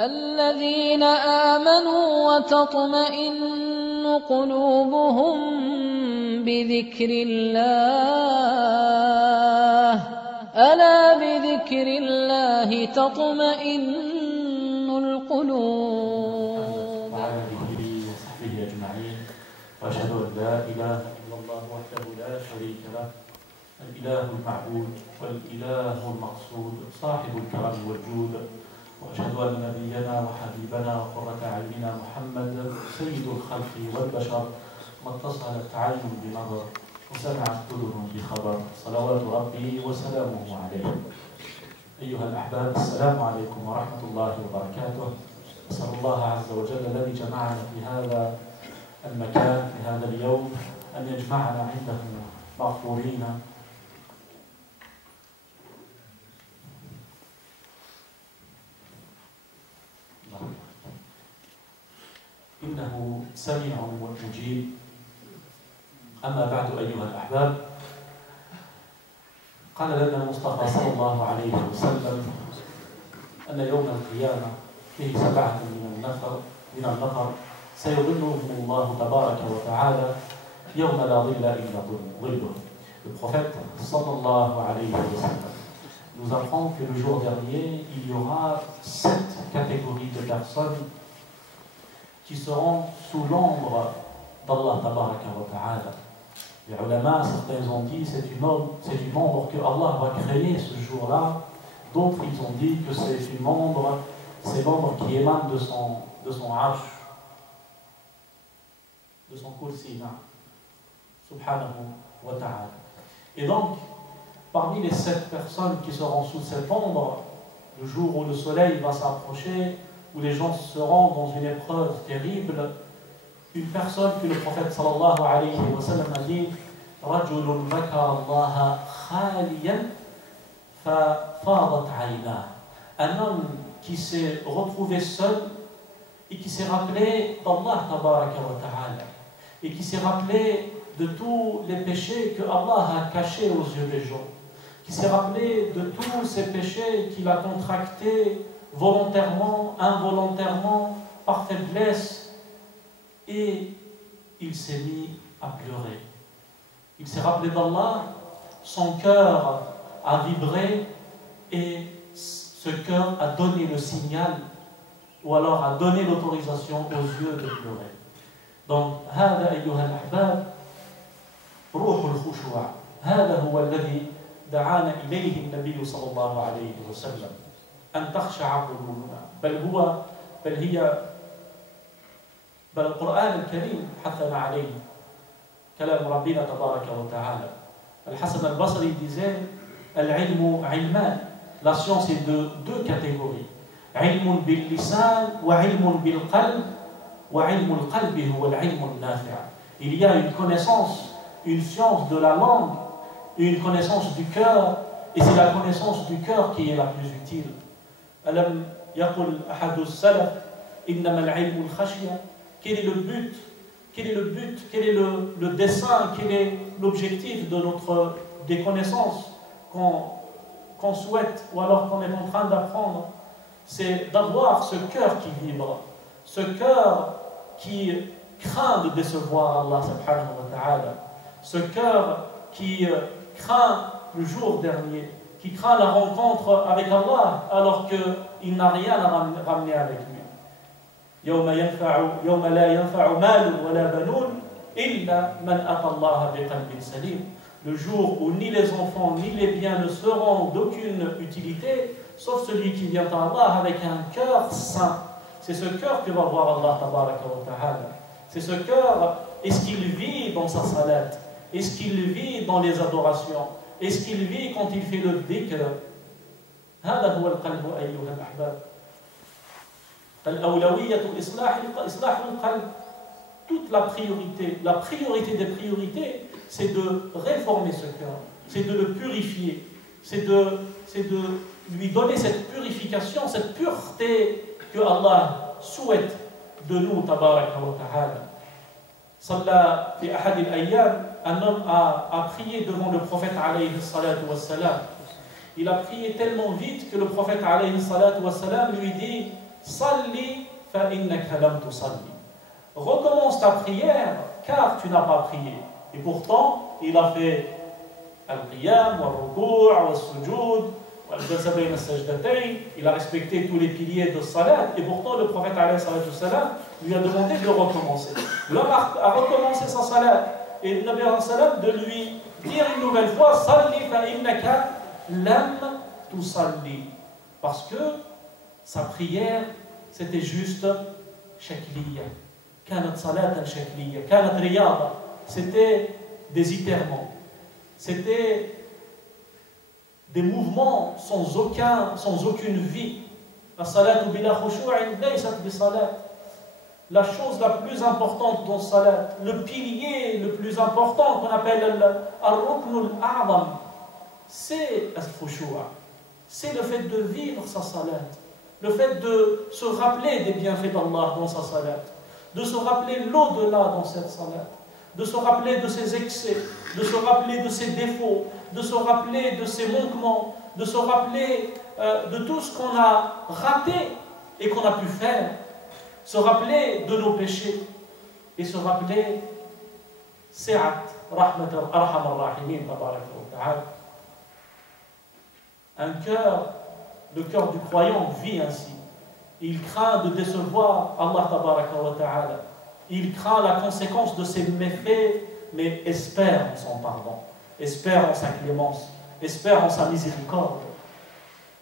الذين آمنوا وتطمئن قلوبهم بذكر الله ألا بذكر الله تطمئن القلوب. وعلى آله وصحبه أجمعين، وأشهد أن لا إله إلا الله وحده لا شريك له الإله المعبود والإله المقصود صاحب الكرم والجود، وأشهد أن نبينا وحبيبنا وقرة أعيننا محمد سيد الخلق والبشر، ما اتصلت عين بنظر وسمعت أذن بخبر، صلوات ربي وسلامه عليه. أيها الأحباب، السلام عليكم ورحمة الله وبركاته. أسأل الله عز وجل الذي جمعنا في هذا المكان في هذا اليوم أن يجمعنا عنده مغفورين إنه سميع مجيب. أما بعد أيها الأحباب، قال لنا المصطفى صلى الله عليه وسلم أن يوم القيامة فيه 7 من النفر سيظلهم الله تبارك وتعالى يوم لا ظل إلا ظله. Le prophète sallallahu alayhi wa sallam nous apprend que le jour dernier, il y aura 7 catégories de personnes qui seront sous l'ombre d'Allah tabaraka wa ta'ala. Les ulama, certains ont dit c'est une ombre que Allah va créer ce jour-là. D'autres, ils ont dit que c'est l'ombre qui émane de son arsh, de son kursi, subhanahu wa ta'ala. Et donc, parmi les 7 personnes qui seront sous cette ombre, le jour où le soleil va s'approcher, où les gens seront dans une épreuve terrible, une personne que le prophète sallallahu alayhi wa sallam a dit رَجُلٌ ذَكَرَ اللَّهَ خَالِيًا فَفَاضَتْ عَيْنَاهُ. Un homme qui s'est retrouvé seul et qui s'est rappelé d'Allah tabaraka wa ta'ala et qui s'est rappelé de tous les péchés que Allah a cachés aux yeux des gens, qui s'est rappelé de tous ces péchés qu'il a contractés volontairement, involontairement, par faiblesse, et il s'est mis à pleurer. Il s'est rappelé d'Allah, son cœur a vibré et ce cœur a donné le signal ou alors a donné l'autorisation aux yeux de pleurer. Donc, هذا أيها الأحباب روح الخشوع، هذا هو الذي دعانا إليه النبي صلى الله عليه وسلم، أن تخشع قلوبنا، بل القرآن الكريم حثنا عليه، كلام ربنا تبارك وتعالى. الحسن البصري disait العلم علمان. La science est de 2 catégories. علم باللسان وعلم بالقلب وعلم القلب هو العلم النافع. Il y a une connaissance, une science de la langue, une connaissance du cœur, et c'est la connaissance du cœur qui est la plus utile. ألم يقل أحد السلف إنما العلم الخشية. Quel est le but? Quel est le dessein? Quel est l'objectif des connaissances qu'on souhaite ou alors qu'on est en train d'apprendre? C'est d'avoir ce cœur qui vibre, ce cœur qui craint de décevoir Allah subhanahu wa ta'ala, ce cœur qui craint le jour dernier, qui craint la rencontre avec Allah alors qu'il n'a rien à ramener avec lui. يوم لا ينفع مال ولا بنون إلا من أتى الله بقلب سليم. Le jour où ni les enfants ni les biens ne seront d'aucune utilité, sauf celui qui vient à Allah avec un cœur saint. C'est ce cœur que va voir Allah tabaraka wa ta'ala. C'est ce cœur, est-ce qu'il vit dans sa salat? Est-ce qu'il vit dans les adorations? Est-ce qu'il vit quand il fait le dhikr? هذا هو القلب أيها الأحباب. الأولوية إصلاح القلب. Toute la priorité des priorités, c'est de réformer ce cœur, c'est de le purifier, c'est de lui donner cette purification, cette pureté que Allah souhaite de nous, tabaraka wa ta'ala. Salla fi ahad al-ayyam, un homme a prié devant le prophète alayhi salatu wassalam. Il a prié tellement vite que le prophète alayhi salatu wassalam lui dit Salli fa innaka lam tusalli. Recommence ta prière car tu n'as pas prié. Et pourtant, il a fait al-qiyam, wal-ruku', wal-sujud, wal-jalsa bayna as-sajdatayn. Il a respecté tous les piliers de salat. Et pourtant, le prophète alayhi salatu wassalam lui a demandé de recommencer. L'homme a recommencé sa salat. Et le Nabi alayhi salam de lui dire une nouvelle fois Salli fa innaka lam tusalli. Parce que sa prière, c'était juste shakliya. Kanat salatan shakliya. Kanat riyada. C'était des éternements. C'était des mouvements sans aucune vie. La salatu bila khushu'in laysat bi salat. La chose la plus importante dans salat, le pilier le plus important qu'on appelle al-rukn al-a'zam, c'est al-khushu'a. C'est le fait de vivre sa salat, le fait de se rappeler des bienfaits d'Allah dans sa salat, de se rappeler l'au-delà dans cette salat, de se rappeler de ses excès, de se rappeler de ses défauts, de se rappeler de ses manquements, de se rappeler de tout ce qu'on a raté et qu'on a pu faire, se rappeler de nos péchés et se rappeler Si'at Rahmat Arham Ar-Rahimin tabaraka wa ta'ala. Un cœur, le cœur du croyant vit ainsi. Il craint de décevoir Allah tabaraka wa ta'ala. Il craint la conséquence de ses méfaits, mais espère en son pardon, espère en sa clémence, espère en sa miséricorde.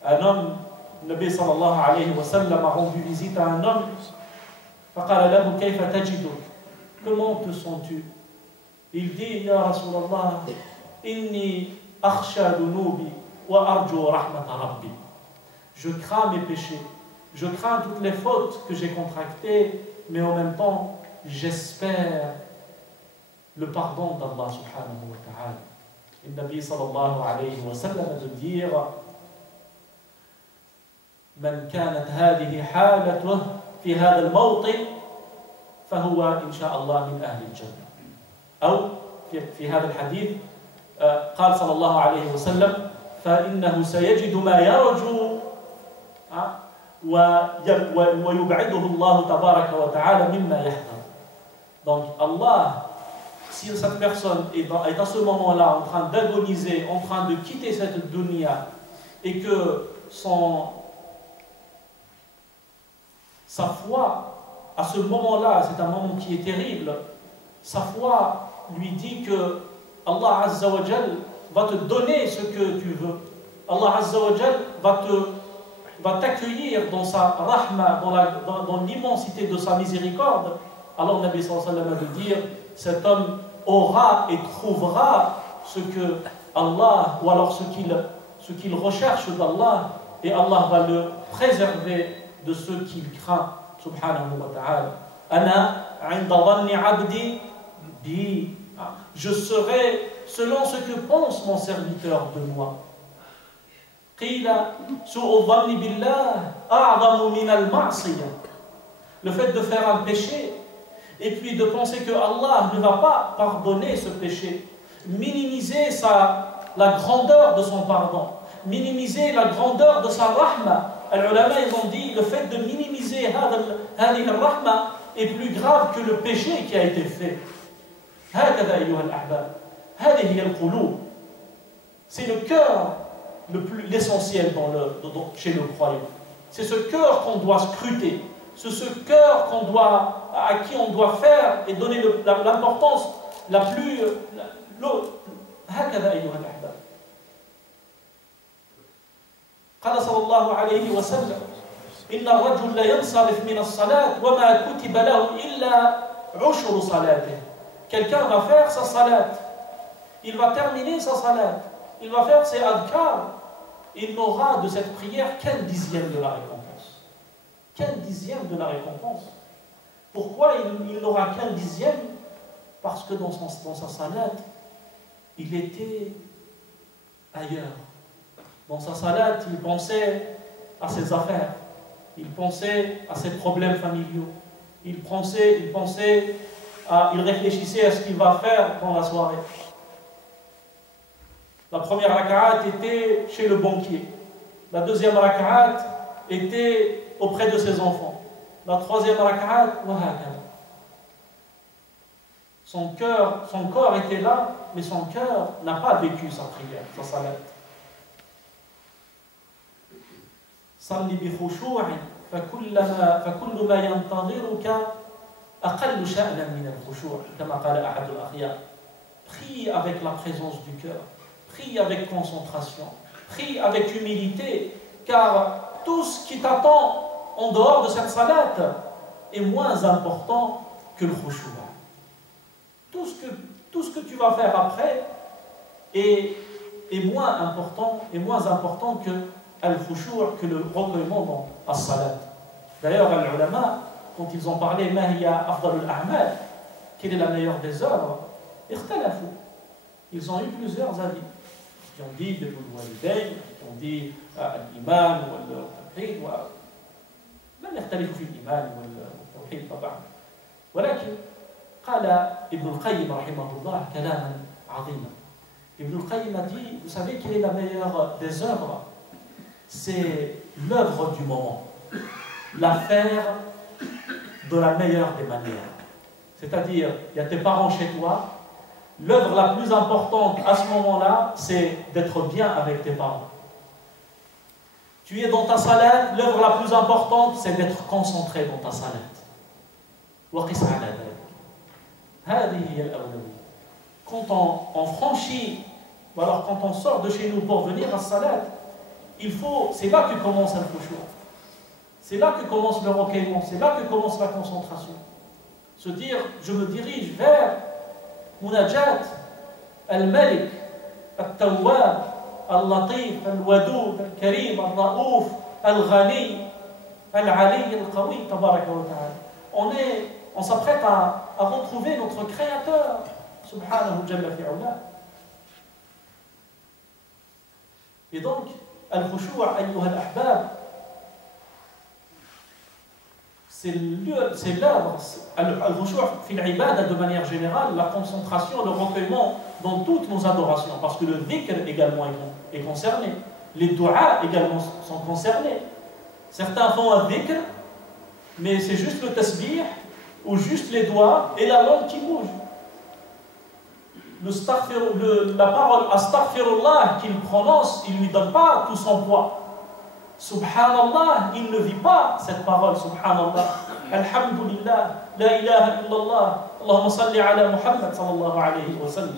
Un homme, le Nabi sallallahu alayhi wa sallam a rendu visite à un homme. فقال له كيف تجدك? Comment te sens-tu? Il dit يا رسول الله إني أخشى ذنوبي وأرجو رحمة ربي. Je crains mes péchés, je crains toutes les fautes que j'ai contractées, mais en même temps j'espère le pardon d'Allah subhanahu wa ta'ala. Le Nabi sallallahu alayhi wa sallam de dire من كانت هذه حالته في هذا الموطن فهو إن شاء الله من أهل الجنة. أو في هذا الحديث قال صلى الله عليه وسلم فإنه سيجد ما يرجو ويبعده الله تبارك وتعالى مما يحذر. Donc Allah, si cette personne est à ce moment-là en train d'agoniser, en train de quitter cette dunya, et que sa foi, à ce moment-là, c'est un moment qui est terrible, sa foi lui dit que Allah Azza wa Jal va te donner ce que tu veux. Allah Azza wa Jal va t'accueillir dans sa rahma, dans l'immensité de sa miséricorde. Alors Nabi sallallahu alayhi wa sallam va dire, cet homme aura et trouvera ce que Allah, ou alors ce qu'il recherche d'Allah, et Allah va le préserver de ce qu'il craint, subhanahu wa ta'ala. Ana 'inda dhanni 'abdi bi. Je serai selon ce que pense mon serviteur de moi. Qila su'u dhanni billah a'zamu min al-ma'siyah. Le fait de faire un péché et puis de penser que Allah ne va pas pardonner ce péché, minimiser la grandeur de son pardon, minimiser la grandeur de sa rahma. Al-ulama, ils ont dit, le fait de minimiser hadhihi al-rahma est plus grave que le péché qui a été fait. هكذا أيها الأحباب. هذه هي القلوب. C'est le cœur l'essentiel chez le croyant. C'est ce cœur qu'on doit scruter. C'est ce cœur à qui on doit faire et donner l'importance la plus... هكذا أيها الأحباب. قال صلى الله عليه وسلم إن الرجل لا ينصرف من الصلاة وما كتب له إلا عشر صلاته. Quelqu'un va faire sa salat, il va terminer sa salat, il va faire ses adhkar, il n'aura de cette prière qu'un dixième de la récompense. Qu'un dixième de la récompense. Pourquoi il n'aura qu'un dixième? Parce que dans sa salat, il était ailleurs. Dans sa salat, il pensait à ses affaires, il pensait à ses problèmes familiaux, il réfléchissait à ce qu'il va faire dans la soirée. La première rak'at était chez le banquier. La deuxième rak'at était auprès de ses enfants. La troisième rak'at, son corps était là, mais son cœur n'a pas vécu sa prière, sa salat. صلي بخشوع فكل ما ينتظرك أقل شأنا من الخشوع كما قال أحد الأخيار. Prie avec la présence du cœur, prie avec concentration, prie avec humilité, car tout ce qui t'attend en dehors de cette salat est moins important que le khushu'. Tout ce que tu vas faire après est moins important que al-khushu', que le recueillement dans la salat. D'ailleurs, les ulama, quand ils ont parlé ma hiya afdalul a'mal, quelle est la meilleure des œuvres, ils ont eu plusieurs avis. Qui ont dit birrul walidayn, qui ont dit al-iman ou al-tawhid. لم يختلفوا في الإيمان والتوحيد طبعا. ولكن قال ابن القيم رحمه الله كلاما عظيما. Ibn al-Qayyim a dit, vous savez quelle est la meilleure des œuvres? C'est l'œuvre du moment, la faire de la meilleure des manières. C'est-à-dire, il y a tes parents chez toi, l'œuvre la plus importante à ce moment-là, c'est d'être bien avec tes parents. Tu es dans ta salat, l'œuvre la plus importante, c'est d'être concentré dans ta salat. وقس على ذلك. هذه هي الأولوية. Quand on franchit, ou alors quand on sort de chez nous pour venir à salat, c'est là que commence le khushu'. C'est là que commence le recueillement, c'est là que commence la concentration. Se dire, je me dirige vers Munajat, Al-Malik, Al-Tawwab, Al-Latif, Al-Wadoud, Al-Karim, Al-Raouf, Al-Ghani, Al-Ali, Al-Qawi, Tabaraka wa ta'ala. On s'apprête à retrouver notre Créateur, Subhanahu Jalla fi'ula. Et donc, Al-Khushu' ayyuha al-ahbab, c'est l'œuvre, Al-Khushu' fi al-ibada de manière générale, la concentration, le recueillement dans toutes nos adorations, parce que le dhikr également est concerné, les du'as également sont concernés. Certains font un dhikr, mais c'est juste le tasbih, ou juste les doigts et la langue qui bouge. La parole astaghfirullah qu'il prononce, il ne lui donne pas tout son poids. Subhanallah, il ne vit pas cette parole, subhanallah. Alhamdulillah, la ilaha illallah, Allahumma salli ala Muhammad sallallahu alayhi wa sallam.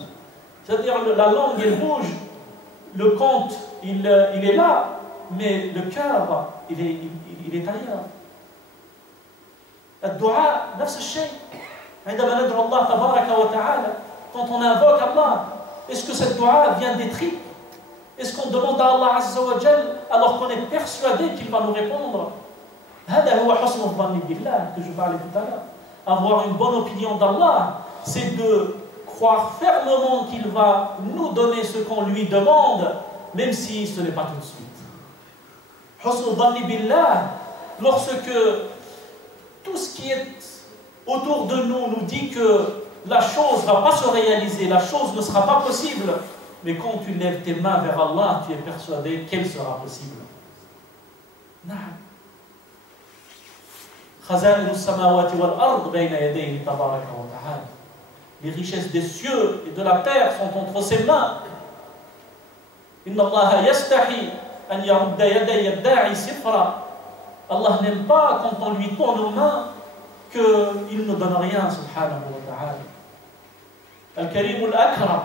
C'est-à-dire la langue elle bouge, le compte il est là, mais le cœur il est ailleurs. الدعاء نفس الشيء. عندما ندعو الله تبارك وتعالى, quand on invoque Allah, est-ce que cette dua vient des tripes? Est-ce qu'on demande à Allah Azza wa Jal alors qu'on est persuadé qu'il va nous répondre? هذا هو حسن الظن بالله que je parlais tout à l'heure. Avoir une bonne opinion d'Allah, c'est de croire fermement qu'il va nous donner ce qu'on lui demande, même si ce n'est pas tout de suite. حسن الظن بالله, lorsque tout ce qui est autour de nous dit que la chose ne va pas se réaliser, la chose ne sera pas possible, mais quand tu lèves tes mains vers Allah, tu es persuadé qu'elle sera possible. Les richesses des cieux et de la terre sont entre ses mains. Allah n'aime pas quand on lui tourne aux mains qu'il ne donne rien, subhanahu wa ta'ala. Al-Karim al-Akram,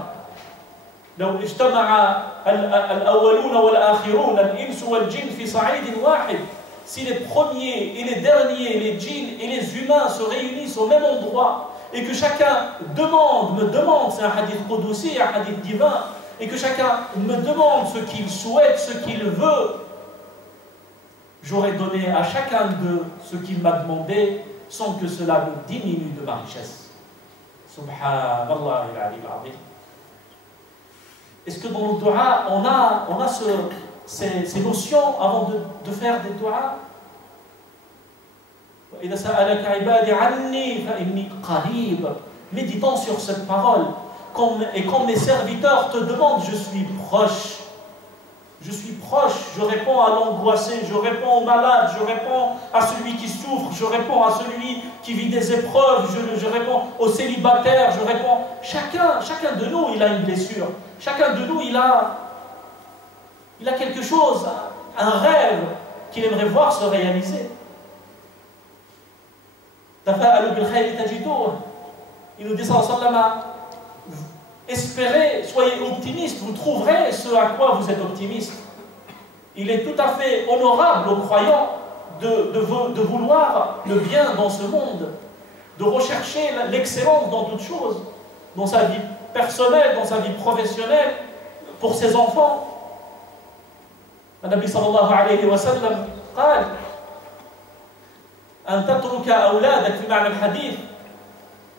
لو اجتمع الأولون والآخرون الإنس والجن في صعيد واحد, si les premiers et les derniers, les djinns et les humains se réunissent au même endroit et que chacun me demande, c'est un hadith qudusi, un hadith divin, et que chacun me demande ce qu'il souhaite, ce qu'il veut, j'aurais donné à chacun d'eux ce qu'il m'a demandé sans que cela me diminue de ma richesse. Subhanallah al-Ali al-Azim. Est-ce que dans le dua, on a ces notions avant de faire des duas? Méditons sur cette parole. Et quand mes serviteurs te demandent, je suis proche. Je suis proche, je réponds à l'angoissé, je réponds au malade, je réponds à celui qui souffre, je réponds à celui qui vit des épreuves, je réponds au célibataire, je réponds... Chacun de nous, il a une blessure. Chacun de nous, il a quelque chose, un rêve qu'il aimerait voir se réaliser. Il nous dit sallallahu alayhi wa sallam, espérez, soyez optimistes, vous trouverez ce à quoi vous êtes optimiste. Il est tout à fait honorable aux croyants de vouloir le bien dans ce monde, de rechercher l'excellence dans toutes choses, dans sa vie personnelle, dans sa vie professionnelle, pour ses enfants. النبي صلى الله عليه وسلم قال أن تترك أولادك في معنى الحديث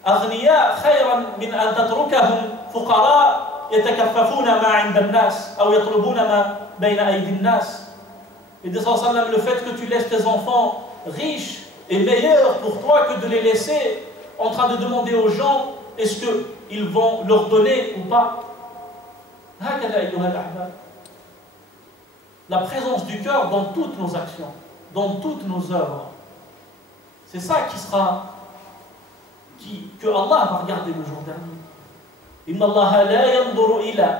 أغنياء خيرا من أن تتركهم فقراء يتكففون ما عند الناس أو يطلبون ما بين أيدي الناس. Il dit sallallahu alayhi wa sallam, le fait que tu laisses tes enfants riches est meilleur pour toi que de les laisser en train de demander aux gens est-ce qu'ils vont leur donner ou pas. هكذا أيها الأحباب. La présence du cœur dans toutes nos actions, dans toutes nos œuvres. C'est ça que Allah va regarder le jour dernier. Inna Allah la yanzuru ila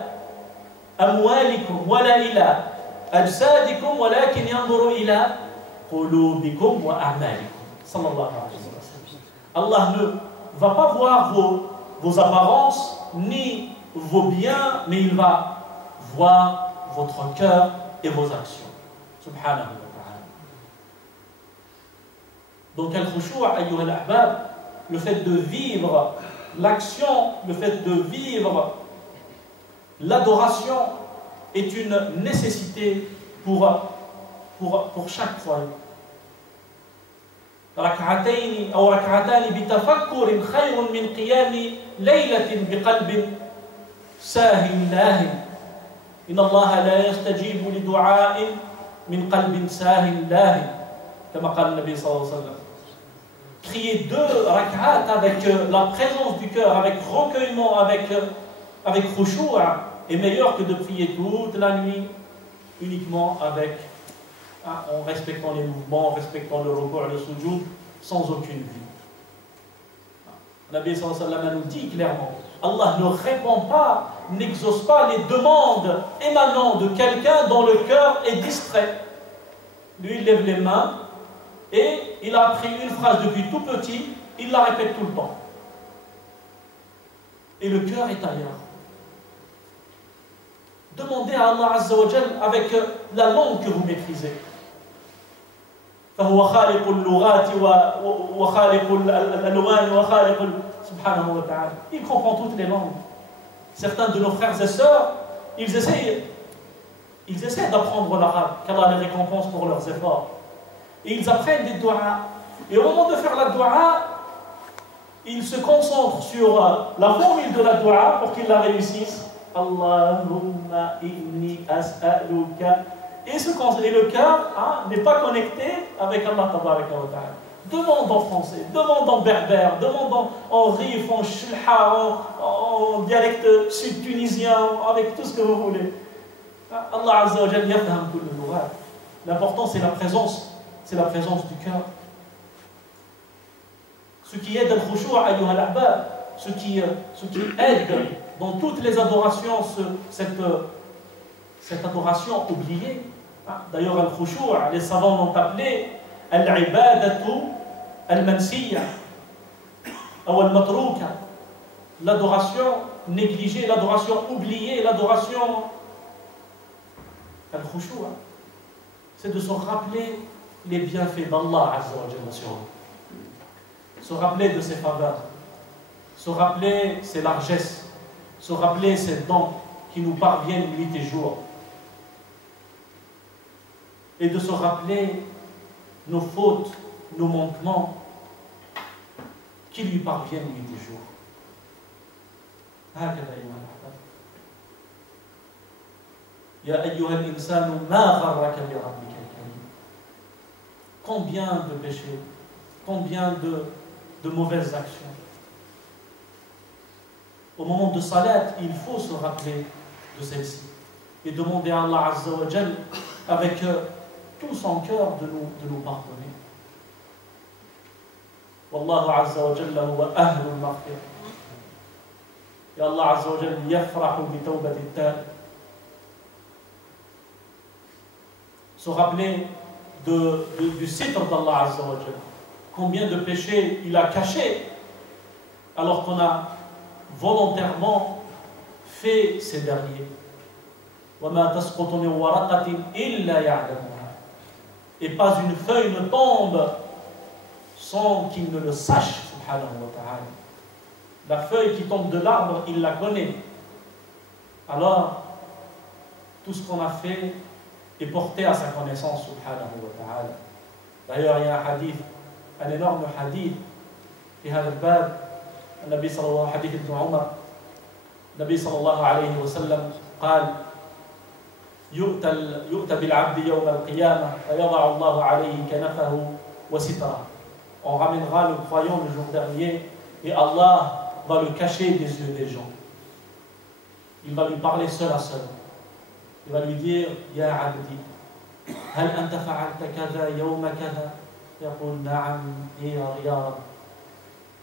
amwalikum wala ila ajsadikum walakin yanzuru ila qulubikum wa a'malikum. Sallallahu alayhi wa sallam. Allah ne va pas voir vos apparences ni vos biens, mais il va voir votre cœur et vos actions. Subhanahu wa ta'ala. Donc, al-khushu' ayyuha al-ahbab, le fait de vivre l'action, le fait de vivre l'adoration est une nécessité pour chaque croyant. ركعتين أو ركعتان بتفكر خير من قيام ليلة بقلب ساهٍ لاهٍ. إن الله لا يستجيب لدعاء من قلب ساهٍ لاهٍ كما قال النبي صلى الله عليه وسلم. Prier 2 rak'at avec la présence du cœur, avec recueillement, avec khushu' est meilleur que de prier toute la nuit uniquement en respectant les mouvements, en respectant le ruku' et le sujoud, sans aucune vie. Le Nabi sallallahu alayhi wa sallam nous dit clairement, Allah ne répond pas, n'exauce pas les demandes émanant de quelqu'un dont le cœur est distrait. Lui, il lève les mains et il a appris une phrase depuis tout petit, il la répète tout le temps. Et le cœur est ailleurs. Demandez à Allah Azza wa Jal avec la langue que vous maîtrisez. فهو خالق اللغات وخالق الألوان وخالق سبحانه وتعالى. Il comprend toutes les langues. Certains de nos frères et sœurs, ils essaient d'apprendre l'arabe, qu'Allah les récompense pour leurs efforts. Et ils apprennent des du'a. Et au moment de faire la du'a, ils se concentrent sur la formule de la du'a pour qu'ils la réussissent. Allahumma inni as'aluka. Et le cœur n'est pas connecté avec Allah tabaraka wa ta'ala. Demande en français, demande en berbère, demande en rif, en shulha, en dialecte sud-tunisien, avec tout ce que vous voulez. Allah Azza wa Jalla yafham kull al-lughat. L'important c'est la présence du cœur. Ce qui aide al-khushu' ayyuha al-ahbab, ce qui aide dans toutes les adorations cette adoration oubliée. D'ailleurs, al-khushu', les savants l'ont appelé al-ibadatu al-mansiyya ou al-matruka, l'adoration négligée, l'adoration oubliée, l'adoration al-khushu', c'est de se rappeler les bienfaits d'Allah Azza wa Jalla sur nous, se rappeler de ses faveurs, se rappeler ses largesses, se rappeler ses dons qui nous parviennent nuit et jour, et de se rappeler nos fautes, nos manquements qui lui parviennent nuit et jour. هكذا أيها الأحباب. يا أيها الإنسان ما غرك بربك الكريم. Combien de péchés, combien de mauvaises actions. Au moment de salat, il faut se rappeler de celle-ci. et demander à Allah Azza wa Jal avec tout son cœur de nous pardonner. Wallahu Azza wa Jalla huwa ahlul maghfirah. Et Allah Azza wa Jalla yafrahu bi tawbati at-taib. Se rappeler du sitr d'Allah Azza wa Jalla. Combien de péchés il a cachés alors qu'on a volontairement fait ces derniers. Et pas une feuille ne tombe sans qu'il ne le sache, subhanahu wa ta'ala. La feuille qui tombe de l'arbre, il la connaît. Alors, tout ce qu'on a fait est porté à sa connaissance, subhanahu wa ta'ala. D'ailleurs, il y a un hadith, un énorme hadith, في هذا الباب النبي صلى الله عليه وسلم حديث ابن عمر النبي صلى الله عليه وسلم قال يؤتى بالعبد يوم القيامة فيضع الله عليه كنفه وستره. On ramènera le croyant le jour dernier et Allah va le cacher des yeux des gens. Il va lui parler seul à seul. Il va lui dire Ya abdi, هل أنت فعلت كذا يوم كذا؟ يقول نعم يا رب.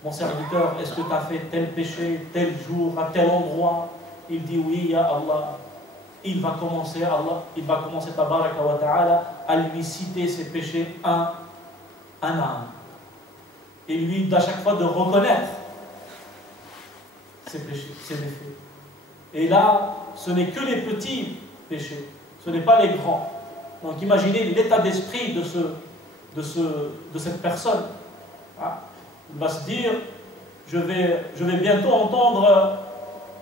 Mon serviteur, est-ce que tu as fait tel péché, tel jour, à tel endroit? Il dit oui, ya Allah. Il va commencer tabaraka wa ta'ala à lui citer ses péchés un à un. Et lui, à chaque fois, de reconnaître ses péchés, ses méfaits. Et là, ce n'est que les petits péchés, ce n'est pas les grands. Donc imaginez l'état d'esprit de cette personne. Il va se dire, je vais bientôt entendre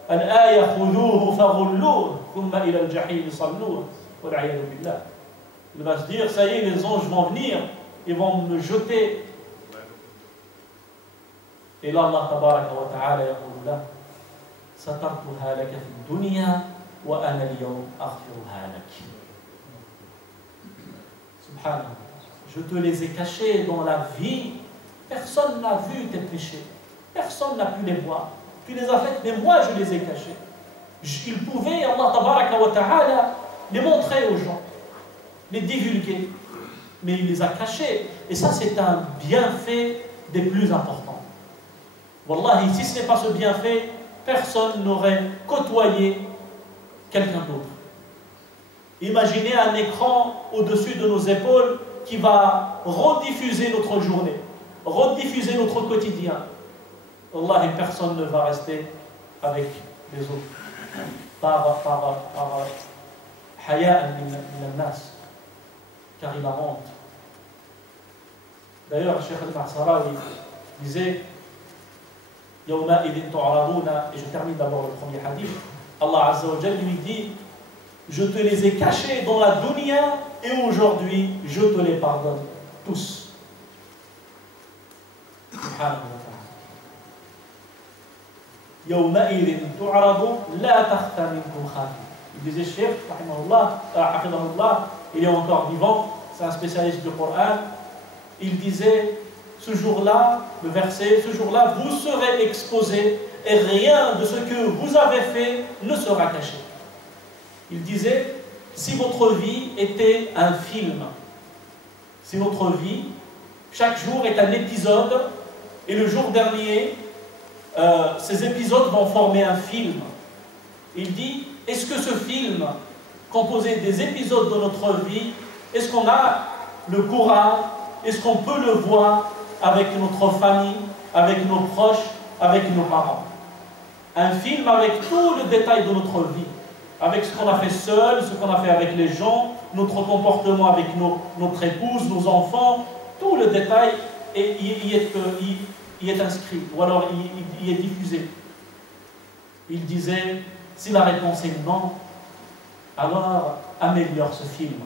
al-aya khudhuhu faghulluhu thumma ila al-jahim salluhu wal a'yadu billah. Il va se dire, ça y est, les anges vont venir, ils vont me jeter. Et là, Allah tabaraka wa ta'ala yaqulu la satartuha laka fi dunya wa ana al-yawm aghfiruha lak. Subhanallah. Je te les ai cachés dans la vie. Personne n'a vu tes péchés. Personne n'a pu les voir. Tu les as faits, mais moi je les ai cachés. Il pouvait, Allah tabaraka wa ta'ala, les montrer aux gens, les divulguer. Mais il les a cachés. Et ça, c'est un bienfait des plus importants. Wallahi, si ce n'est pas ce bienfait, personne n'aurait côtoyé quelqu'un d'autre. Imaginez un écran au-dessus de nos épaules qui va rediffuser notre journée, rediffuser notre quotidien. Wallahi, personne ne va rester avec les autres. Par haya'an min al-nas, car il a honte. D'ailleurs, Cheikh al-Ma'sarawi disait Yawma idin tu'raduna, et je termine d'abord le premier hadith. Allah Azza wa Jalla lui dit, je te les ai cachés dans la dunya et aujourd'hui je te les pardonne tous. Subhanahu wa ta'ala. Yawma idin tu'radu la takhfa minkum khafi. Il disait Cheikh, hafidahullah, il est encore vivant, c'est un spécialiste du Coran. Il disait, ce jour-là, le verset, ce jour-là, vous serez exposés et rien de ce que vous avez fait ne sera caché. Il disait, si votre vie était un film, si votre vie, chaque jour est un épisode, et le jour dernier, ces épisodes vont former un film. Il dit, est-ce que ce film, composé des épisodes de notre vie, est-ce qu'on a le courage, est-ce qu'on peut le voir avec notre famille, avec nos proches, avec nos parents? Un film avec tout le détail de notre vie, avec ce qu'on a fait seul, ce qu'on a fait avec les gens, notre comportement avec notre épouse, nos enfants, tout le détail y est inscrit, ou alors il est diffusé. Il disait, si la réponse est non, alors améliore ce film.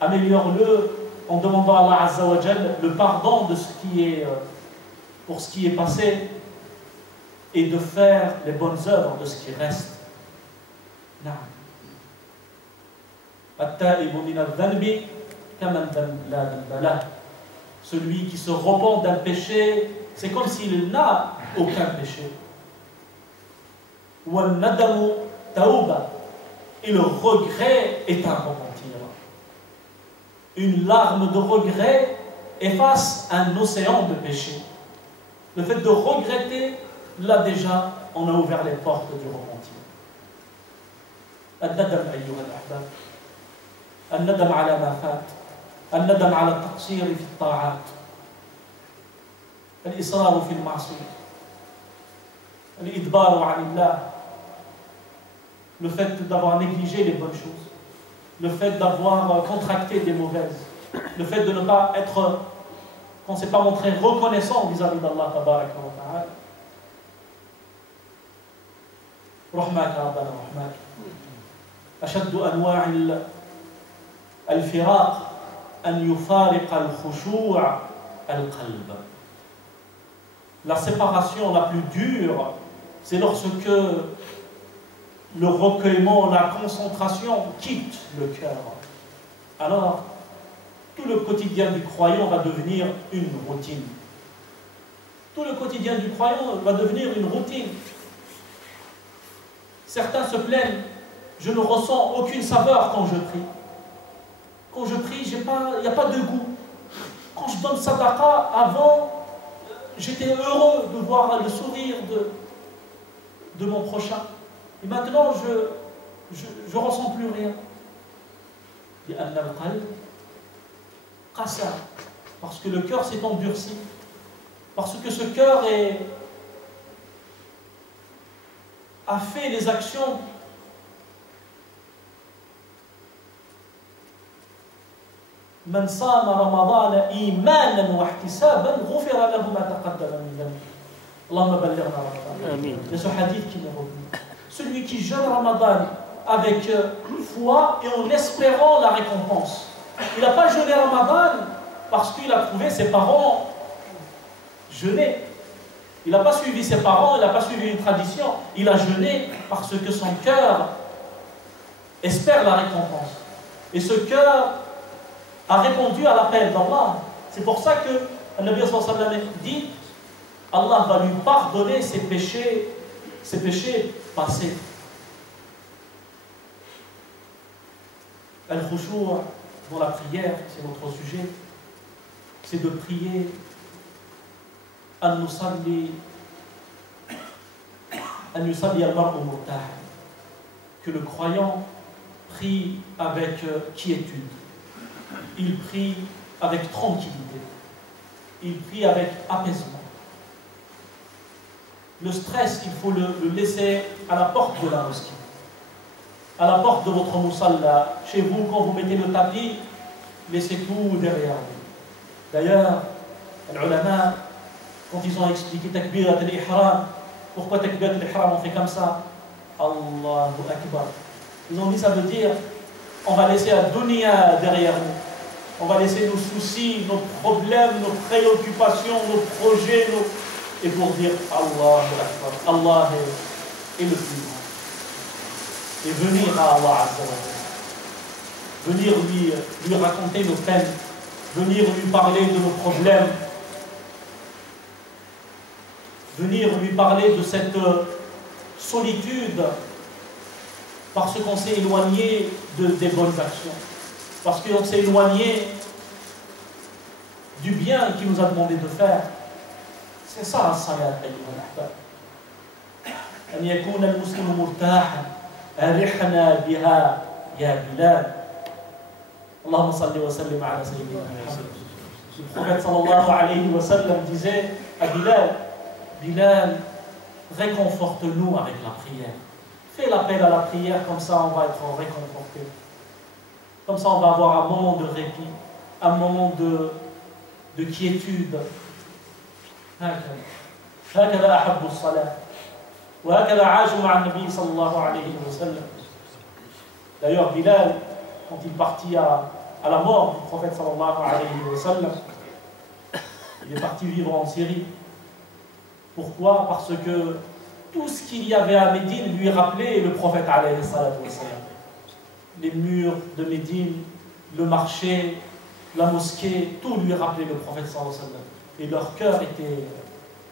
Améliore-le en demandant à Allah Azza wa Jal le pardon de pour ce qui est passé et de faire les bonnes œuvres de ce qui reste. Celui qui se repent d'un péché, c'est comme s'il n'a aucun péché. Et Et le regret est un repentir. Une larme de regret efface un océan de péché. Le fait de regretter, là déjà, on a ouvert les portes du repentir. الندم أيها الأحباب الندم على ما فات الندم على التقصير في الطاعات الإصرار في المعصية الإدبار عن الله le fait d'avoir négligé les bonnes choses le fait d'avoir contracté des mauvaises le fait de ne pas être qu'on ne s'est pas montré reconnaissant vis-à-vis d'Allah tabaraka wa ta'ala رحمك ربنا رحمك أشد أنواع الفراق أن يفارق الخشوع القلب. La séparation la plus dure, c'est lorsque le recueillement, la concentration quitte le cœur. Alors, tout le quotidien du croyant va devenir une routine. Tout le quotidien du croyant va devenir une routine. Certains se plaignent. Je ne ressens aucune saveur quand je prie. Quand je prie, il n'y a pas de goût. Quand je donne sadaqa, avant, j'étais heureux de voir le sourire de mon prochain. Et maintenant, je ne ressens plus rien. Parce que le cœur s'est endurci. Parce que ce cœur a fait les actions من صام رمضان إيمانا واحتسابا غفر له ما تقدم من ذنبه اللهم بلغنا رمضان آمين. Il y a ce hadith qui m'est revenu. Celui qui jeûne Ramadan avec foi et en espérant la récompense. Il n'a pas jeûné Ramadan parce qu'il a trouvé ses parents jeûner. Il n'a pas suivi ses parents, il n'a pas suivi une tradition. Il a jeûné parce que son cœur espère la récompense. Et ce cœur a répondu à l'appel d'Allah. C'est pour ça que le Nabi sallallahu alayhi wa sallam dit Allah va lui pardonner ses péchés passés. Al-Khushu' dans la prière, c'est notre sujet, c'est de prier An-Nusalli al-mar'u murtah, que le croyant prie avec quiétude. Il prie avec tranquillité. Il prie avec apaisement. Le stress, il faut le laisser à la porte de la mosquée. À la porte de votre musalla. Chez vous, quand vous mettez le tapis, laissez tout derrière vous. D'ailleurs, les ulama, quand ils ont expliqué Takbirat al-Ihram, pourquoi Takbirat al-Ihram on fait comme ça? Allahu Akbar. Ils ont dit ça veut dire on va laisser la dunya derrière nous. On va laisser nos soucis, nos problèmes, nos préoccupations, nos projets, et pour dire Allahu Akbar. Allah est le plus grand. Et venir à Allah Azza wa Jalla. Venir lui raconter nos peines. Venir lui parler de nos problèmes. Venir lui parler de cette solitude parce qu'on s'est éloigné des bonnes actions. Parce qu'on s'est éloigné du bien qu'il nous a demandé de faire. C'est ça la salat, ayyuha al-ahbab. أن يكون المسلم مرتاحا أرحنا بها يا بلال اللهم صل وسلم على سيدنا محمد. Le prophète sallallahu alayhi wa sallam disait à Bilal, Bilal, réconforte-nous avec la prière. Fais l'appel à la prière, comme ça on va être réconforté. Comme ça on va avoir un moment de répit, un moment de quiétude. هكذا أحب الصلاة وهكذا عاشوا مع النبي صلى الله عليه وسلم. D'ailleurs Bilal, quand il partit à la mort du prophète sallallahu alayhi wa sallam, il est parti vivre en Syrie. Pourquoi? Parce que tout ce qu'il y avait à Médine lui rappelait le prophète alayhi salatu wa sallam. Les murs de Médine, le marché, la mosquée, tout lui rappelait le prophète sallallahu alayhi wa sallam. Et leur cœur était...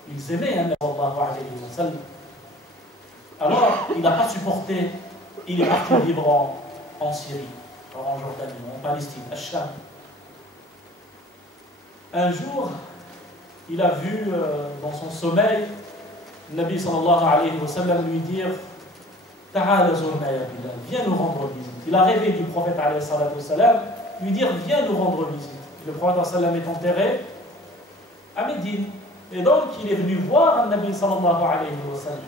Ils aimaient sallallahu alayhi wa sallam. Alors, il n'a pas supporté il est parti vivre en Syrie, en Jordanie, en Palestine, à Sham. Un jour, il a vu dans son sommeil le Nabi sallallahu alayhi wa sallam lui dire Ta'ala zurna ya Bilal, viens nous rendre visite. Il a rêvé du prophète alayhi wa sallam lui dire viens nous rendre visite. Le prophète sallam est enterré à Médine. Et donc il est venu voir le Nabi sallallahu alayhi wa sallam.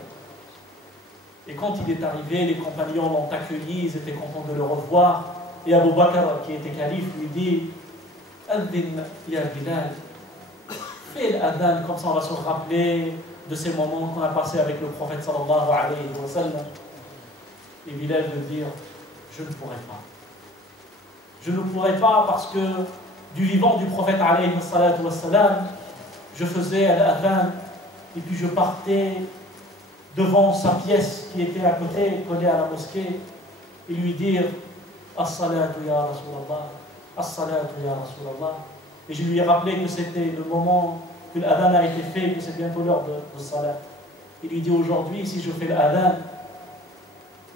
Et quand il est arrivé, les compagnons l'ont accueilli, ils étaient contents de le revoir. Et Abu Bakr, qui était calife, lui dit Adhin ya Bilal, fais l'adhan, comme ça on va se rappeler de ces moments qu'on a passés avec le prophète sallallahu alayhi wa sallam. Et Bilal veut dire je ne pourrai pas. Je ne pourrai pas parce que du vivant du prophète alayhi wa sallam, je faisais l'adhan et puis je partais devant sa pièce qui était à côté, collée à la mosquée, et lui dire As-salatu ya Rasulallah, As-salatu ya Rasulallah. Et je lui ai rappelé que c'était le moment que l'adhan a été fait, que c'est bientôt l'heure de salat. Il lui dit aujourd'hui, si je fais l'adhan,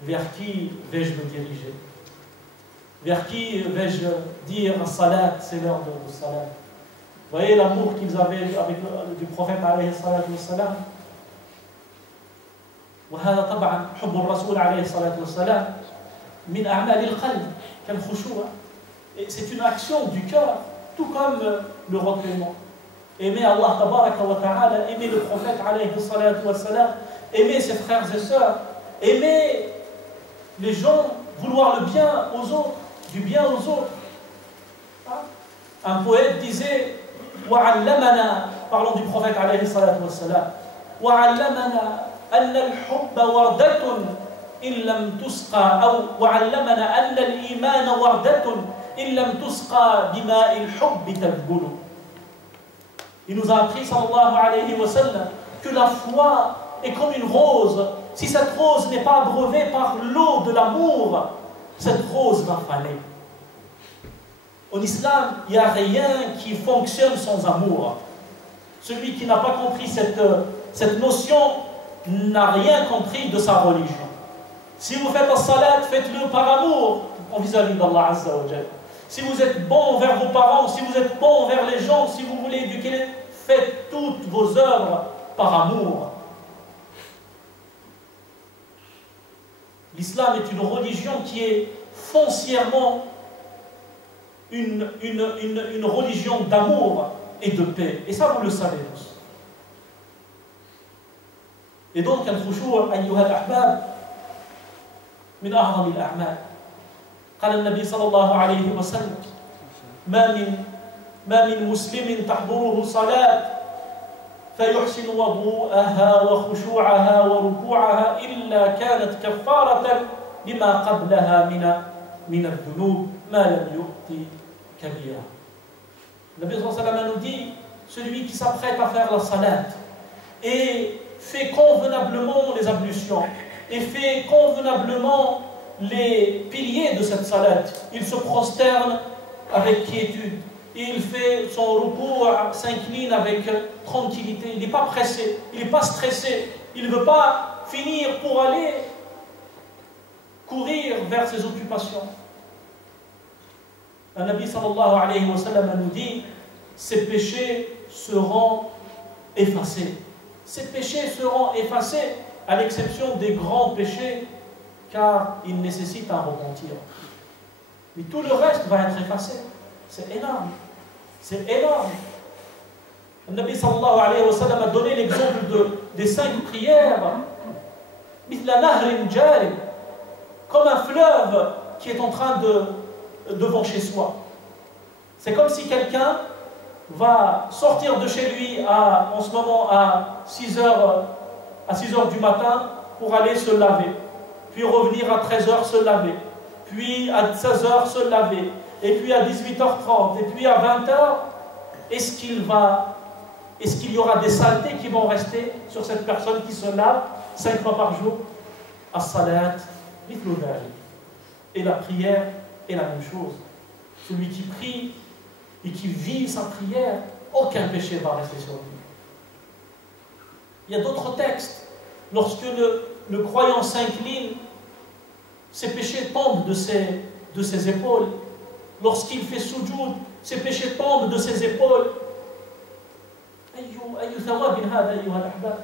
vers qui vais-je me diriger? Vers qui vais-je dire salat, c'est l'heure de salat? Vous voyez l'amour qu'ils avaient avec du prophète alayhi salatu wassalam. وهذا طبعا حب الرسول عليه الصلاة والسلام من أعمال القلب كالخشوع. C'est une action du cœur, tout comme le recueillement. Aimer Allah tabaraka wa ta'ala, aimer le prophète alayhi salatu wassalam, aimer ses frères et sœurs, aimer les gens, vouloir le bien aux autres, du bien aux autres. Un poète disait وعلمنا, parlons du prophète alayhi salatu wassalam, وعلمنا أن الحب وردة إن لم تسقى أو وعلمنا أن الإيمان وردة إن لم تسقى بماء الحب تذبل. Il nous a appris sallallahu alayhi wa sallam que la foi est comme une rose. Si cette rose n'est pas abreuvée par l'eau de l'amour, cette rose va faner. En islam, il n'y a rien qui fonctionne sans amour. Celui qui n'a pas compris cette notion n'a rien compris de sa religion. Si vous faites la salat, faites-le par amour vis-à-vis d'Allah Azza wa Jalla. Si vous êtes bon envers vos parents, si vous êtes bon envers les gens, si vous voulez éduquer, faites toutes vos œuvres par amour. L'islam est une religion qui est foncièrement une religion d'amour et de paix. Et ça, vous le savez tous. Et donc, الخشوع أيها الأحباب من أعظم الأعمال. قال النبي صلى الله عليه وسلم ما من مسلم تحضره صلاة فيحسن وضوءها وخشوعها وركوعها إلا كانت كفارة لما قبلها من الذنوب ما لم يؤت كبيرا. النبي صلى الله عليه وسلم nous dit celui qui s'apprête à faire la salat et fait convenablement les ablutions et fait convenablement les piliers de cette salat. Il se prosterne avec quiétude. Il fait son recours, s'incline avec tranquillité. Il n'est pas pressé, il n'est pas stressé. Il ne veut pas finir pour aller courir vers ses occupations. Le Nabi sallallahu alayhi wa sallam nous dit ses péchés seront effacés. Ces péchés seront effacés à l'exception des grands péchés car ils nécessitent un repentir. Mais tout le reste va être effacé. C'est énorme. C'est énorme. Le Nabi sallallahu alayhi wa sallam a donné l'exemple des 5 prières. Comme un fleuve qui est en train devant chez soi. C'est comme si quelqu'un va sortir de chez lui en ce moment à 6 heures du matin pour aller se laver, puis revenir à 13h se laver, puis à 16h se laver, et puis à 18h30, et puis à 20h, est-ce qu'il y aura des saletés qui vont rester sur cette personne qui se lave 5 fois par jour? As-salat, mithlu dhalik. Et la prière est la même chose. Celui qui prie et qui vit sa prière, aucun péché va rester sur lui. Il y a d'autres textes. Lorsque le croyant s'incline ses péchés tombent de ses épaules. Lorsqu'il fait sujoud, ses péchés tombent de ses épaules. أي ثواب هذا أيها الأحباب.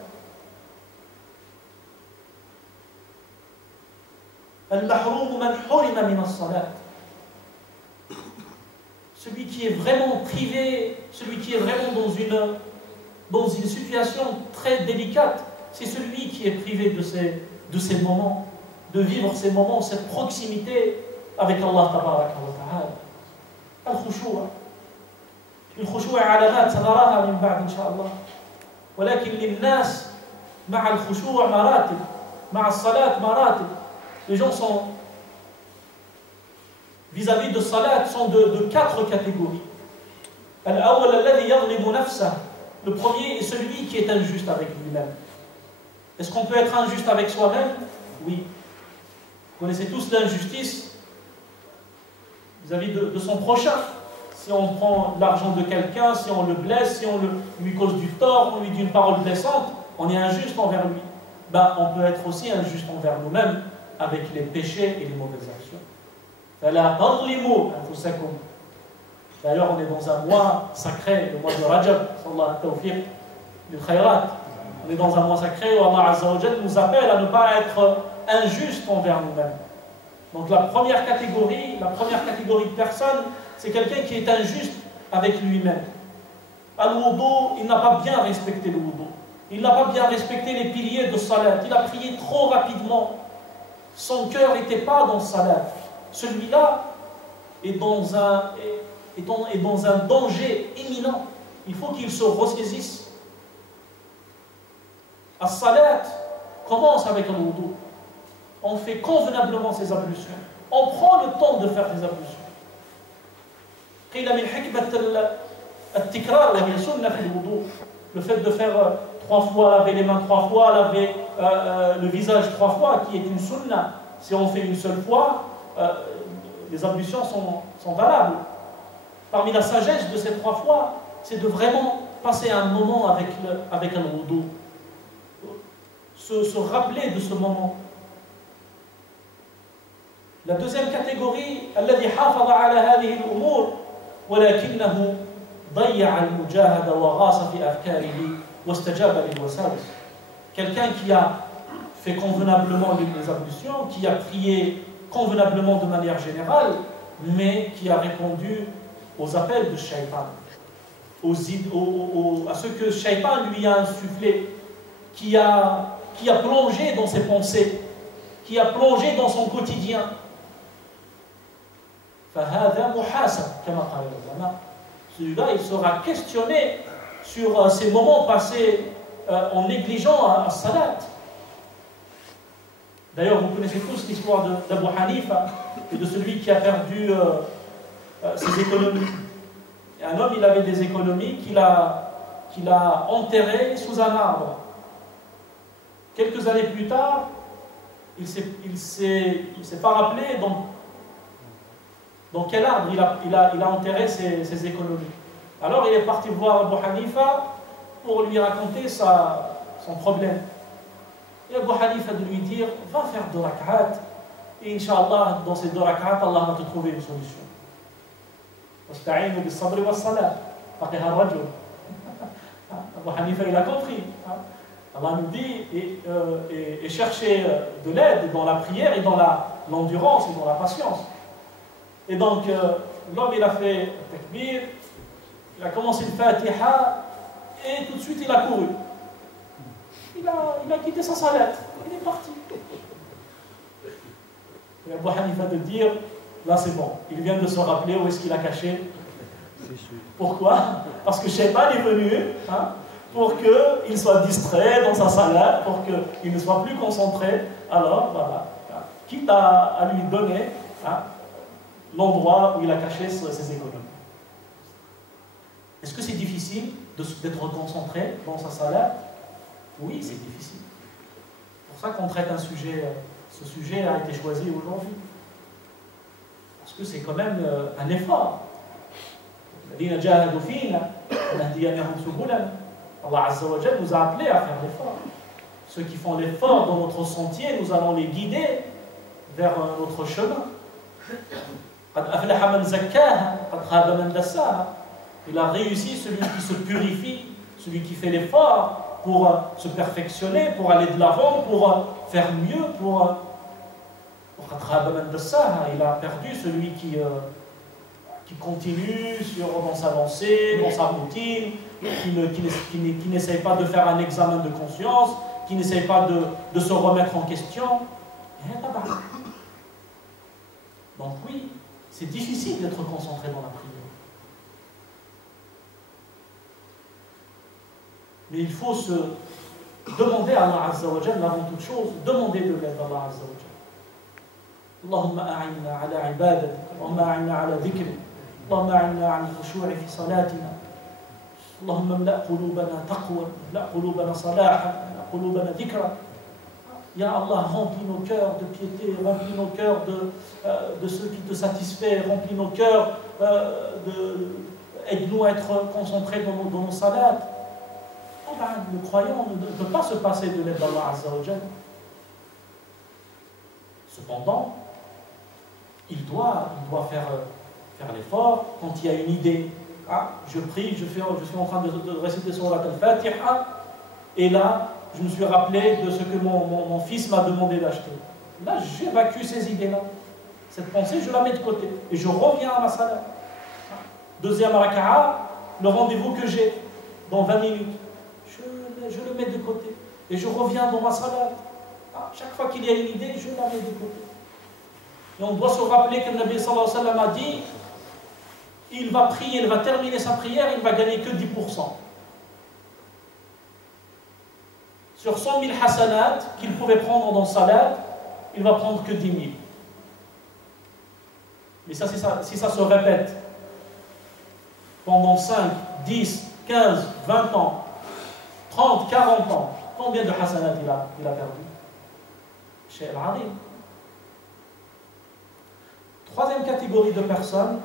المحروم من حرم من الصلاة. Celui qui est vraiment privé, celui qui est vraiment dans une situation très délicate, c'est celui qui est privé de ces moments, de vivre ces moments, cette proximité avec Allah tabaraka wa ta'ala. الخشوع علامات سنراها من بعد إن شاء الله، ولكن للناس مع الخشوع مراتب، مع الصلاة مراتب. Les gens sont vis-à-vis de salat sont de 4 catégories. الأول الذي يظلم نفسه. Le premier est celui qui est injuste avec lui-même. Est-ce qu'on peut être injuste avec soi-même? Oui. Vous connaissez tous l'injustice vis-à-vis de son prochain. Si on prend l'argent de quelqu'un, si on le blesse, si on lui cause du tort, on lui dit une parole blessante, on est injuste envers lui. Ben, on peut être aussi injuste envers nous-mêmes avec les péchés et les mauvaises actions. D'ailleurs, on est dans un mois sacré, le mois de Rajab, sallallahu tawfiq, bil khayrat. On est dans un mois sacré où Allah Azza wa Jal nous appelle à ne pas être injuste envers nous-mêmes. Donc la première catégorie de personnes, c'est quelqu'un qui est injuste avec lui-même. Al-wudu, il n'a pas bien respecté le wudu. Il n'a pas bien respecté les piliers de salat. Il a prié trop rapidement. Son cœur n'était pas dans salat. Celui-là est dans un danger imminent. Il faut qu'il se ressaisisse. As-salat commence avec le wudu. On fait convenablement ses ablutions. On prend le temps de faire des ablutions. Le fait de faire 3 fois, laver les mains 3 fois, laver le visage 3 fois, qui est une sunna. Si on fait une seule fois, les ablutions sont valables. Parmi la sagesse de ces 3 fois, c'est de vraiment passer un moment avec un wudu. Se rappeler de ce moment. La deuxième catégorie, الذي حافظ على هذه الأمور ولكنه ضيع المجاهدة وغاص في أفكاره واستجاب للوساوس. Quelqu'un qui a fait convenablement les ablutions, qui a prié convenablement de manière générale, mais qui a répondu aux appels de Shaitan, à ce que Shaitan lui a insufflé, qui a plongé dans ses pensées, qui a plongé dans son quotidien. Celui-là, il sera questionné sur ces moments passés en négligeant à salat. D'ailleurs, vous connaissez tous l'histoire d'Abu Hanifa et de celui qui a perdu ses économies. Et un homme, il avait des économies qu'il a enterrées sous un arbre. Quelques années plus tard, il ne s'est pas rappelé dans quel arbre il a enterré ses économies. Alors il est parti voir Abu Hanifa pour lui raconter son problème. Et Abu Hanifa de lui dire, va faire 2 rak'at, et Inch'Allah, dans ces 2 rak'at, Allah va te trouver une solution. Abu Hanifa, il a compris. Allah nous dit, et chercher de l'aide dans la prière et dans l'endurance et dans la patience. Et donc, l'homme, il a fait le takbir, il a commencé le Fatiha, et tout de suite, il a couru. Il a quitté sa salat, il est parti. Et Abu Hanifa de dire, là c'est bon, il vient de se rappeler où est-ce qu'il a caché. Pourquoi? Parce que Shaitan est venu, pour qu'il soit distrait dans sa salat, pour qu'il ne soit plus concentré. Alors, voilà, quitte à lui donner l'endroit où il a caché ses économies. Est-ce que c'est difficile d'être concentré dans sa salat? Oui, c'est difficile. C'est pour ça qu'on traite un sujet. Ce sujet a été choisi aujourd'hui. Parce que c'est quand même un effort. Allah Azza wa Jal nous a appelés à faire l'effort. Ceux qui font l'effort dans notre sentier, nous allons les guider vers un autre chemin. قد أفلح من زكاها قد خاب من دساها. Il a réussi celui qui se purifie, celui qui fait l'effort pour se perfectionner, pour aller de l'avant, pour faire mieux, pour قد خاب من دساها. Il a perdu celui qui continue dans sa lancée, dans sa routine, qui n'essaye pas de faire un examen de conscience, qui n'essaye pas de se remettre en question. Donc oui, c'est difficile d'être concentré dans la prière. Mais il faut se demander à Allah Azza wa Jalla avant toute chose, demander de l'aide à Allah Azza wa Jalla. اللهم أعنا على عبادتك، اللهم أعنا على ذكرك، اللهم أعنا على الخشوع في صلاتنا، اللهم املأ قلوبنا تقوى، املأ قلوبنا صلاحا، املأ قلوبنا ذكرا. Ya Allah, remplis nos cœurs de piété, remplis nos cœurs de ce qui te satisfait, remplis nos cœurs, aide-nous à être concentrés dans nos salats. Le croyant ne peut pas se passer de l'aide d'Allah Azza wa Jalla. Cependant, il doit faire l'effort quand il y a une idée. Ah, je prie, je suis en train de réciter sur la Al-Fatiha, et là, je me suis rappelé de ce que mon fils m'a demandé d'acheter. Là, j'évacue ces idées-là. Cette pensée, je la mets de côté. Et je reviens à ma salat. Deuxième raka'a, le rendez-vous que j'ai dans 20 minutes. Je le mets de côté. Et je reviens dans ma salat. Chaque fois qu'il y a une idée, je la mets de côté. Et on doit se rappeler que le Nabi sallallahu alayhi wa sallam a dit, il va prier, il va terminer sa prière, il ne va gagner que 10%. Sur 100 000 hasanat qu'il pouvait prendre dans salat, il va prendre que 10 000. Mais ça, si ça se répète pendant 5, 10, 15, 20 ans, 30, 40 ans, combien de hasanat il a perdu? Chez Al-Arim. Troisième catégorie de personnes,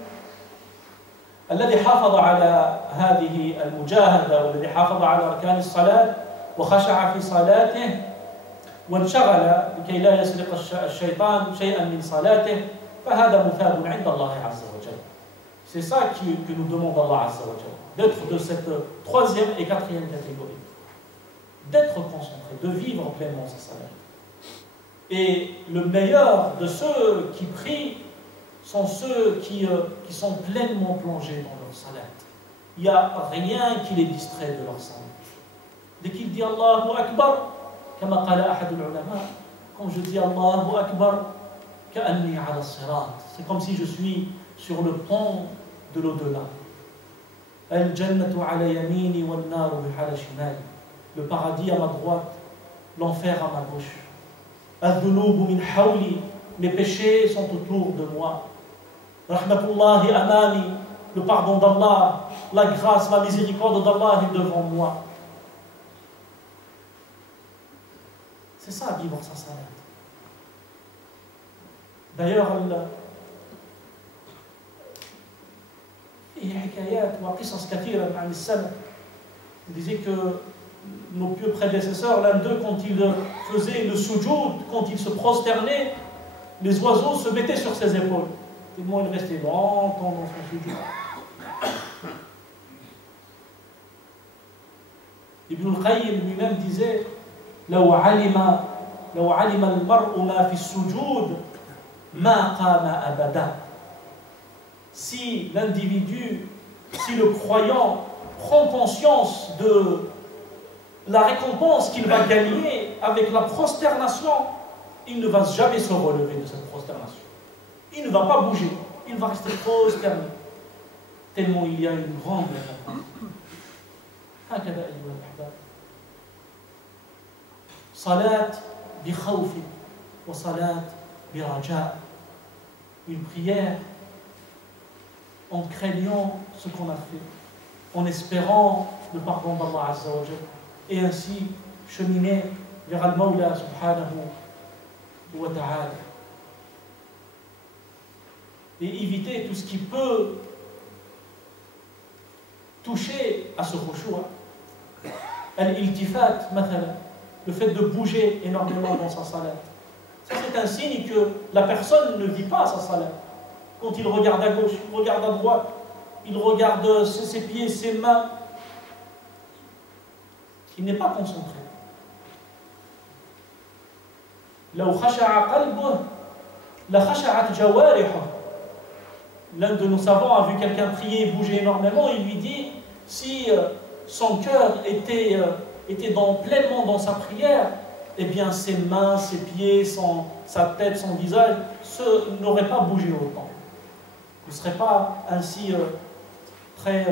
الذي حافظ على هذه المجاهدة والذي حافظ على أركان الصلاة وخشع في صلاته وانشغل لكي لا يسرق الشيطان شيئا من صلاته فهذا مثاب عند الله عز وجل. C'est ça que nous demande Allah Azza wa Jalla, d'être de cette troisième et quatrième catégorie, d'être concentré, de vivre pleinement sa salat. Et le meilleur de ceux qui prient sont ceux qui sont pleinement plongés dans leur salat. Il n'y a rien qui les distrait de leur salat. Dès qu'il dit Allahu Akbar, كما قال أحد العلماء, quand je dis Allahu Akbar, كأني على الصراط, c'est comme si je suis sur le pont de l'au-delà. الجنة على يميني والنار على شمالي. Le paradis à ma droite, l'enfer à ma gauche. الذنوب من حولي, mes péchés sont autour de moi. Rahmatullahi amami, le pardon d'Allah, la grâce, la miséricorde d'Allah est devant moi. C'est ça, vivre sa salat. D'ailleurs, il y a حكايات وقصص كثيرة عن السلف. Il disait que nos pieux prédécesseurs, l'un d'eux, quand il faisait le sujoud, quand il se prosternait, les oiseaux se mettaient sur ses épaules. Tellement il restait longtemps dans son sujoud. Ibn al-Qayyim lui-même disait لو علم المرء ما في السجود ما قام أبدا. Si l'individu, si le croyant prend conscience de la récompense qu'il va gagner avec la prosternation, il ne va jamais se relever de cette prosternation. Il ne va pas bouger, il va rester prosterné. Tellement il y a une grande récompense. هكذا أيها الأحباب. صلاة بخوف وصلاة برجاء. Une prière en craignant ce qu'on a fait, en espérant le pardon d'Allah Azza wa Jalla, et ainsi cheminer vers Al-Mawla subhanahu wa ta'ala. Et éviter tout ce qui peut toucher à ce khushu'. Al-iltifat, le fait de bouger énormément dans sa salat. Ça, c'est un signe que la personne ne vit pas sa salat. Quand il regarde à gauche, il regarde à droite, il regarde ses pieds, ses mains, il n'est pas concentré. لو خشع قلبه لخشعت جوارحه. L'un de nos savants a vu quelqu'un prier et bouger énormément. Il lui dit, si son cœur était pleinement dans sa prière, eh bien ses mains, ses pieds, sa tête, son visage n'auraient pas bougé autant. Il ne serait pas ainsi très...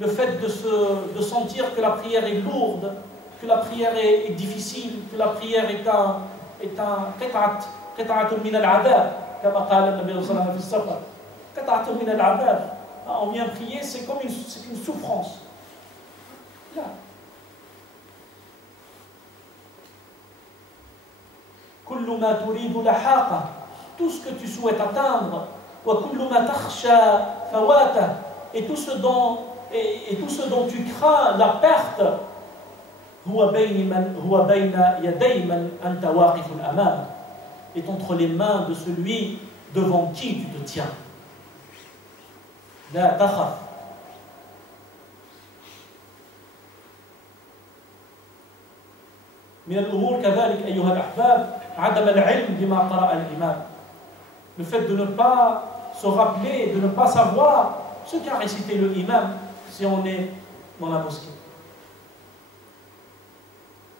Le fait de sentir que la prière est lourde, que la prière est difficile, que la prière est un قطعة من العذاب كما قال النبي صلى الله عليه وسلم في السفر قطعة من العذاب. On vient prier, c'est comme une souffrance. Là. كل ما تريد لحاقه, tout ce que tu souhaites atteindre, وكل ما تخشى فواته, et tout ce dont tu crains la perte, هو بين يدي من أنت واقف أمامه, est entre les mains de celui devant qui tu te tiens. لا تخف. من الأمور كذلك أيها الأحباب عدم العلم بما قرأ الإمام. Le fait de ne pas se rappeler, de ne pas savoir ce qu'a récité le imam si on est dans la mosquée.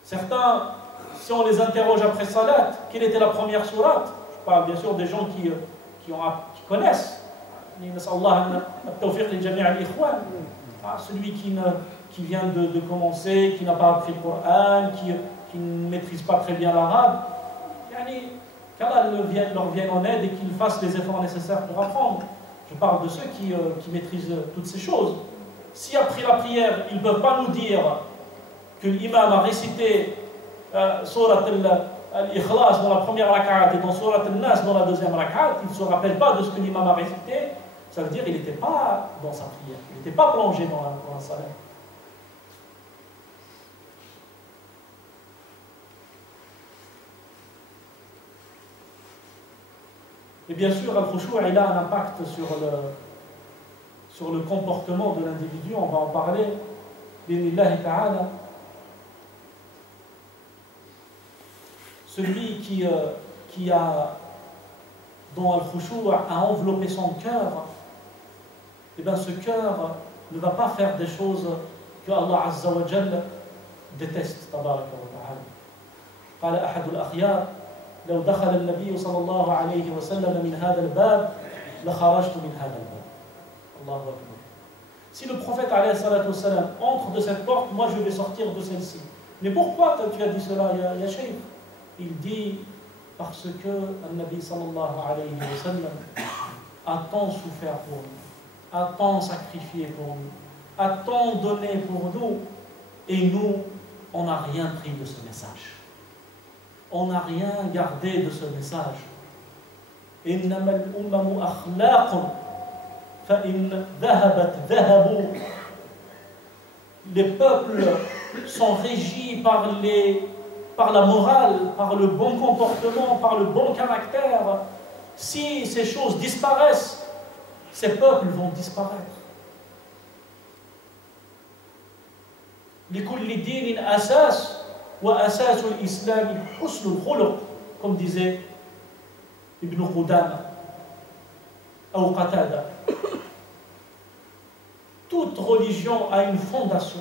Certains, si on les interroge après salat, quelle était la première sourate? Je parle bien sûr des gens qui connaissent. Celui qui vient de commencer, qui n'a pas appris le Coran, qui ne maîtrise pas très bien l'arabe, qu'Allah leur vienne en aide et qu'ils fassent les efforts nécessaires pour apprendre. Je parle de ceux qui maîtrisent toutes ces choses. Si après la prière, ils ne peuvent pas nous dire que l'imam a récité Surat al-Ikhlas dans la première rak'at et dans Surat al-Nas dans la deuxième rak'at, ils ne se rappellent pas de ce que l'imam a récité, ça veut dire qu'il n'était pas dans sa prière, il n'était pas plongé dans la salat. Et bien sûr, al-khushu' il a un impact sur le comportement de l'individu, on va en parler, bi'idhnillahi ta'ala. Celui dont al-khushu' a enveloppé son cœur, et bien ce cœur ne va pas faire des choses que Allah Azza wa Jalla déteste. Tabaraka wa ta'ala. قال أحد الأخيار لو دخل النبي صلى الله عليه وسلم من هذا الباب لخرجت من هذا الباب. الله أكبر. Si le prophète alayhi salatu wassalam entre de cette porte, moi je vais sortir de celle-ci. Mais pourquoi tu as dit cela, ya Shaykh? Il dit parce que le Nabi sallallahu alayhi wa sallam a tant souffert pour nous, a tant sacrifié pour nous, a tant donné pour nous, et nous, on n'a rien pris de ce message. On n'a rien gardé de ce message. إنما الأمم أخلاق فإن ذهبت ذهبوا. Les peuples sont régis par la morale, par le bon comportement, par le bon caractère. Si ces choses disparaissent, ces peuples vont disparaître. لكل دين أساس وأساس الإسلام حسن الخلق, comme disait Ibn Qudama ou Qatada. Toute religion a une fondation.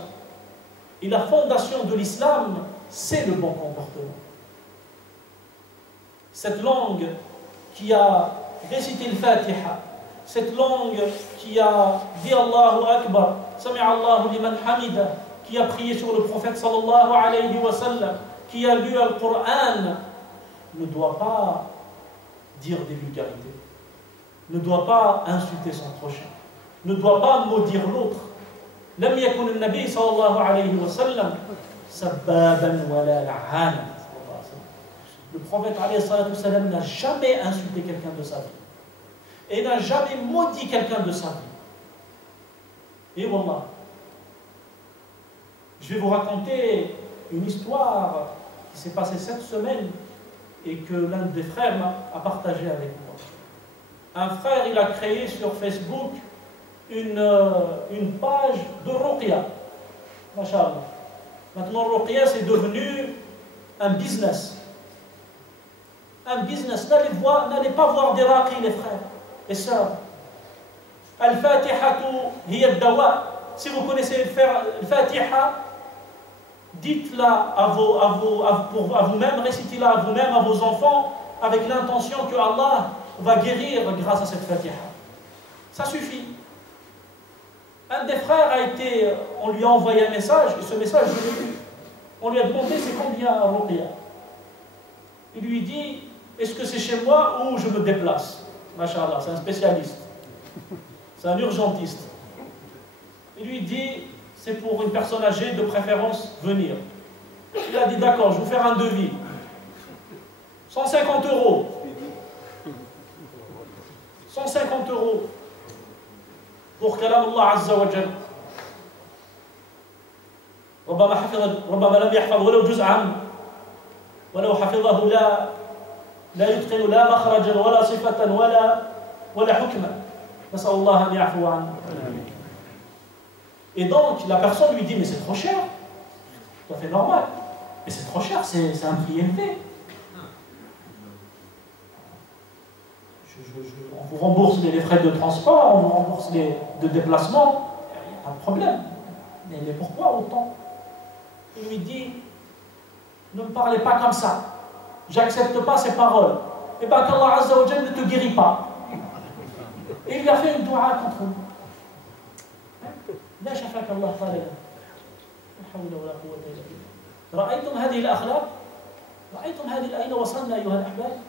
Et la fondation de l'islam, c'est le bon comportement. Cette langue qui a récité le Fatiha, cette langue qui a dit Allahu Akbar, Sami'a Allahu liman hamida, qui a prié sur le prophète sallallahu alayhi wa sallam, qui a lu le Coran, ne doit pas dire des vulgarités, ne doit pas insulter son prochain, ne doit pas maudire l'autre. لم يكن النبي صلى الله عليه وسلم سبابا ولا لعانا. Le prophète alayhi salatu wassalam n'a jamais insulté quelqu'un de sa vie et n'a jamais maudit quelqu'un de sa vie. Et wallah, Je vais vous raconter une histoire qui s'est passée cette semaine et que l'un des frères a partagé avec moi. Un frère, il a créé sur Facebook une page de Ruqya. Masha'Allah. Maintenant, Ruqya, c'est devenu un business. Un business. N'allez pas voir des raqis, les frères et sœurs. Al-Fatihatu hiya ad-dawa. Si vous connaissez faire Al-Fatiha, dites-la à vous-même, récitez-la à vous-même, à vos enfants, avec l'intention que Allah va guérir grâce à cette Fatiha. Ça suffit. Un des frères on lui a envoyé un message, et ce message, je l'ai lu. On lui a demandé c'est combien à Ruqya. Il lui dit, est-ce que c'est chez moi ou je me déplace? Masha'Allah, c'est un spécialiste. C'est un urgentiste. Il lui dit, c'est pour une personne âgée, de préférence, venir. Il a dit, d'accord, je vais vous faire un devis. 150 €. 150 € pour kalam Allah Azza wa Jal. ربما لم يحفظ ولو جزءا ولو حفظه لا يتقن لا مخرجا ولا صفة ولا حكما. نسأل الله أن يعفو عنه. Et donc la personne lui dit mais c'est trop cher. Tout à fait normal. Mais c'est trop cher, c'est un prix élevé. On vous rembourse les frais de transport, on vous rembourse de déplacement, il n'y a pas de problème. Mais pourquoi autant? Il lui dit, ne me parlez pas comme ça, j'accepte pas ces paroles. Et bien qu'Allah Azza wa Jal ne te guérit pas. Et il lui a fait une dua contre lui. لا شفاك الله طالبا لا حول ولا قوة إلا بالله. رأيتم هذه الأخلاق؟ رأيتم هذه أين وصلنا أيها الأحباب؟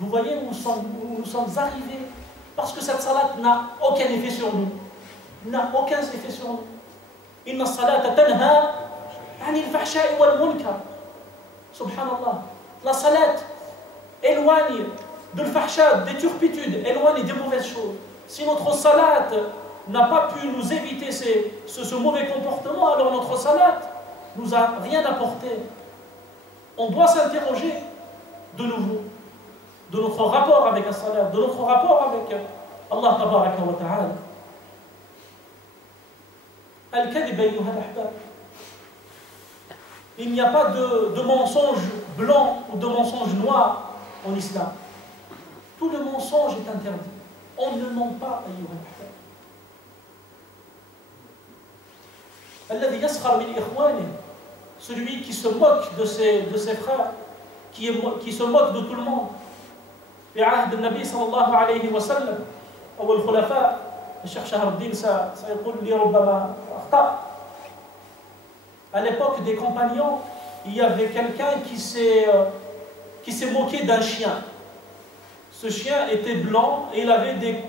Vous voyez où nous sommes arrivés? Parce que cette salat n'a aucun effet sur nous. N'a aucun effet sur nous. Inna salata tanha anil fahsha'i wal munkar. Subhanallah. La salat éloigne de l'fahsha, des turpitudes, éloigne des mauvaises choses. Si notre salat n'a pas pu nous éviter ce mauvais comportement, alors notre salat nous a rien apporté. On doit s'interroger de nouveau de notre rapport avec la salat, de notre rapport avec Allah tabaraka wa ta'ala. Al-kadhib ayyuha al-ahbab. Il n'y a pas de mensonge blanc ou de mensonge noir en islam. Tout le mensonge est interdit. On ne ment pas, ayyuha al-ahbab. Alladhi yaskhar min ikhwanihi. Celui qui se moque de ses frères, qui se moque de tout le monde. في عهد النبي صلى الله عليه وسلم أو الخلفاء الشيخ شهر الدين سيقول لي ربما أخطأ. À l'époque des compagnons, il y avait quelqu'un qui s'est moqué d'un chien. Ce chien était blanc et il avait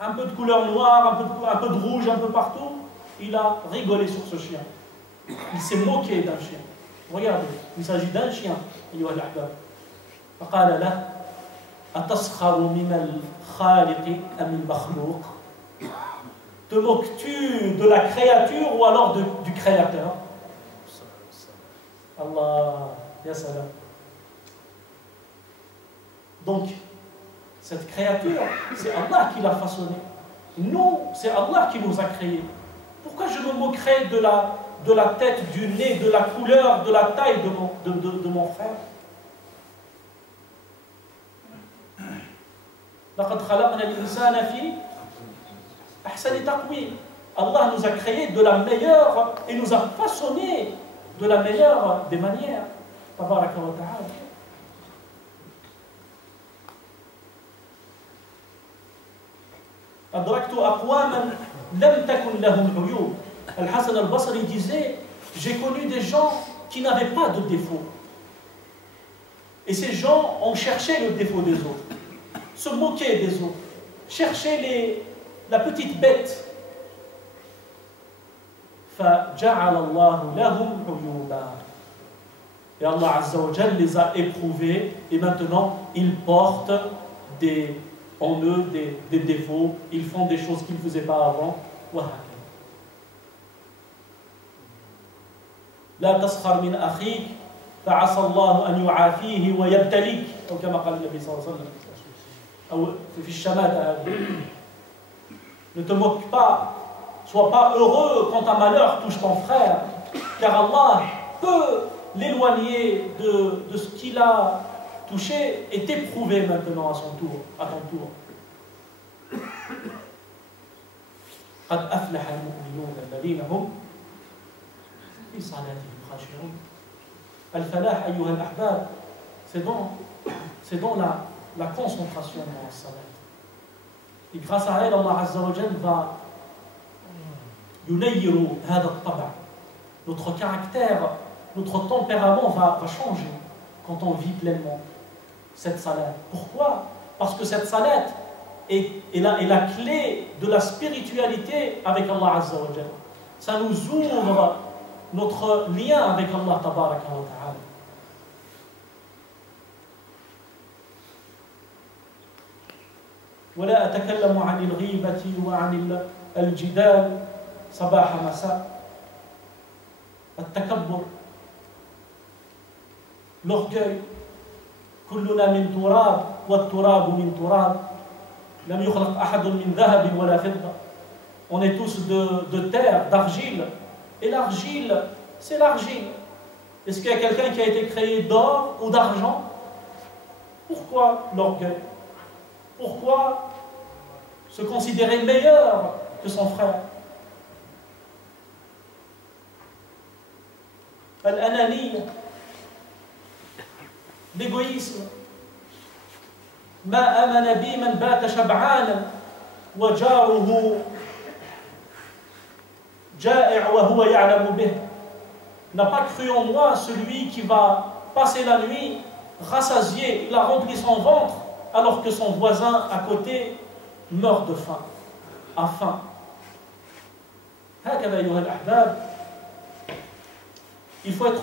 un peu de couleur noire, un peu de rouge, un peu partout. Il a rigolé sur ce chien. Il s'est moqué d'un chien. Regardez, il s'agit d'un chien. أيها الأحباب. فقال له أتسخر من الخالق أم المخلوق? Te moques-tu de la créature ou alors du créateur? Allah, ya salam. Donc, cette créature, c'est Allah qui l'a façonnée. Nous, c'est Allah qui nous a créés. Pourquoi je me moquerais de la tête, du nez, de la couleur, de la taille de mon frère? لقد خلقنا الإنسان في أحسن تقويم. Allah nous a créés de la meilleure et nous a façonnés de la meilleure des manières. Tabaraka wa ta'ala. أدركت أقواما لم تكن لهم عيوب. Al-Hassan al-Basri disait, j'ai connu des gens qui n'avaient pas de défaut. Et ces gens ont cherché le défaut des autres, se moquer des autres, chercher la petite bête. فَجَعَلَ اللَّهُ لَهُمْ عُيُوبًا. Et Allah Azza wa Jal les a éprouvés et maintenant ils portent en eux des défauts, ils font des choses qu'ils ne faisaient pas avant. لا تسخر من أخيك فعسى الله أن يعافيه ويبتليك أو كما قال النبي صلى الله عليه وسلم أو في الشماتة. Ne te moque pas, sois pas heureux quand un malheur touche ton frère, car Allah peut l'éloigner de ce qu'il a touché et t'éprouver maintenant à son tour, à ton tour. قد أفلح المؤمنون الذين هم في صلاتهم خاشعون. الفلاح أيها الأحباب, c'est dans la concentration dans la salat. Et grâce à elle, Allah Azza wa Jal va ينير هذا الطبع. Notre caractère, notre tempérament va changer quand on vit pleinement cette salat. Pourquoi? Parce que cette salat est la clé de la spiritualité avec Allah Azza wa Jal. Ça nous ouvre notre lien avec Allah Tabaraka wa Ta'ala. ولا أتكلم عن الغيبة وعن الجدال صباح مساء. التكبر, l'orgueil, كلنا من تراب والتراب من تراب لم يخلق أحد من ذهب ولا فضة. On est tous de terre, d'argile, et l'argile, c'est l'argile. Est-ce qu'il y a quelqu'un qui a été créé d'or ou d'argent? Pourquoi l'orgueil? Pourquoi se considérer meilleur que son frère? Al-ananiya, l'égoïsme. ما آمن بي من بات شبعانا وجاره جائع وهو يعلم به. N'a pas cru en moi celui qui va passer la nuit rassasié, il a rempli son ventre alors que son voisin à côté meurt de faim, a faim. هكذا أيها الأحباب, il faut être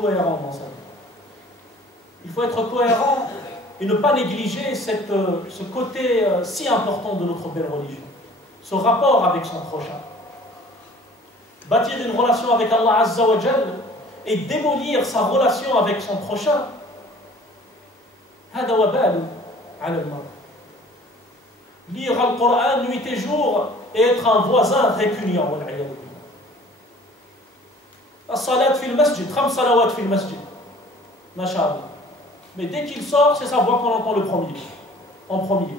cohérent dans ça. Il faut être cohérent et ne pas négliger ce côté si important de notre belle religion, ce rapport avec son prochain. Bâtir une relation avec Allah Azza wa Jal et démolir sa relation avec son prochain, هذا وبال على المرء. Lire le Coran nuit et jour et être un voisin répugnant. الصلاة في المسجد, 5 salawat في المسجد, Masha'Allah. Mais dès qu'il sort, c'est sa voix qu'on entend en premier.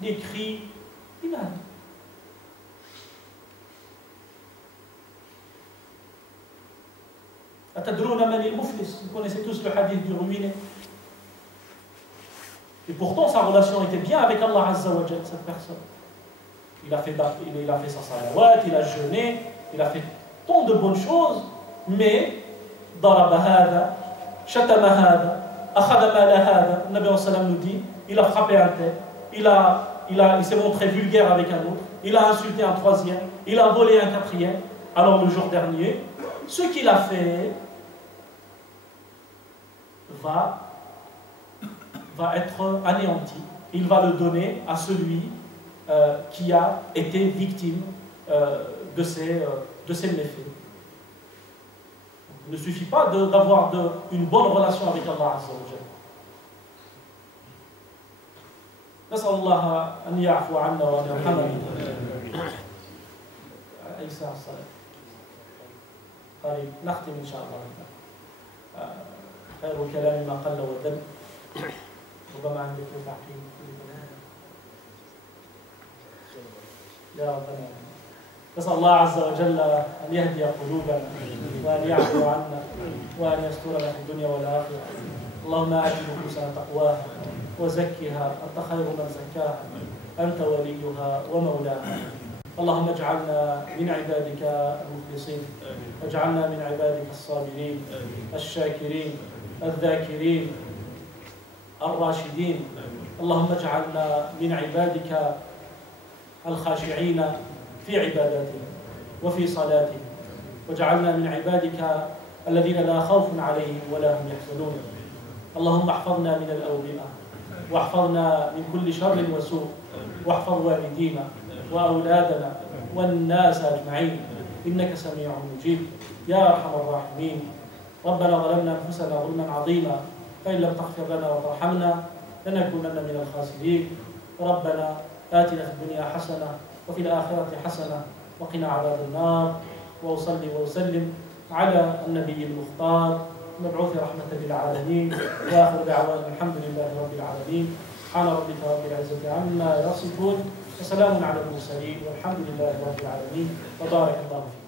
Les cris. Vous connaissez tous le hadith du ruiné. Et pourtant, sa relation était bien avec Allah Azza wa Jal, cette personne. Il a fait sa salawat, il a jeûné, il a fait tant de bonnes choses, mais ضرب هذا, شتم هذا, أخذ مال هذا. Le Nabi sallallahu nous dit, il a frappé un tel, il s'est montré vulgaire avec un autre, il a insulté un troisième, il a volé un quatrième. Alors le jour dernier, ce qu'il a fait va être anéanti. Il va le donner à celui qui a été victime de ces méfaits. Il ne suffit pas d'avoir une bonne relation avec Allah Azza wa Jalla. نسأل الله أن يعفو عنا وأن يرحمنا. أي ساعة الصلاة؟ طيب نختم إن شاء الله. خير الكلام ما قل ودل. ربما عندك تعقيب. يا ربنا نسأل الله عز وجل أن يهدي قلوبنا وأن يعفو عنا وأن يسترنا في الدنيا والآخرة. اللهم آت نفوسنا تقواها وزكها أنت خير من زكاها أنت وليها ومولاها. اللهم اجعلنا من عبادك المخلصين، واجعلنا من عبادك الصابرين الشاكرين الذاكرين الراشدين. اللهم اجعلنا من عبادك الخاشعين في عباداتهم وفي صلاتهم، واجعلنا من عبادك الذين لا خوف عليهم ولا هم يحزنون. اللهم احفظنا من الأوبئة، واحفظنا من كل شر وسوء، واحفظ والدينا وأولادنا والناس أجمعين إنك سميع مجيب يا أرحم الراحمين. ربنا ظلمنا أنفسنا ظلما عظيما فإن لم تغفر لنا وترحمنا لنكونن من الخاسرين. ربنا آتنا في الدنيا حسنة وفي الآخرة حسنة وقنا عذاب النار. وأصلي وأسلم على النبي المختار مبعوث رحمة للعالمين. وآخر دعوانا الحمد لله رب العالمين. سبحان ربك رب العزة عما يصفون وسلام على المرسلين والحمد لله رب العالمين وبارك الله فيكم.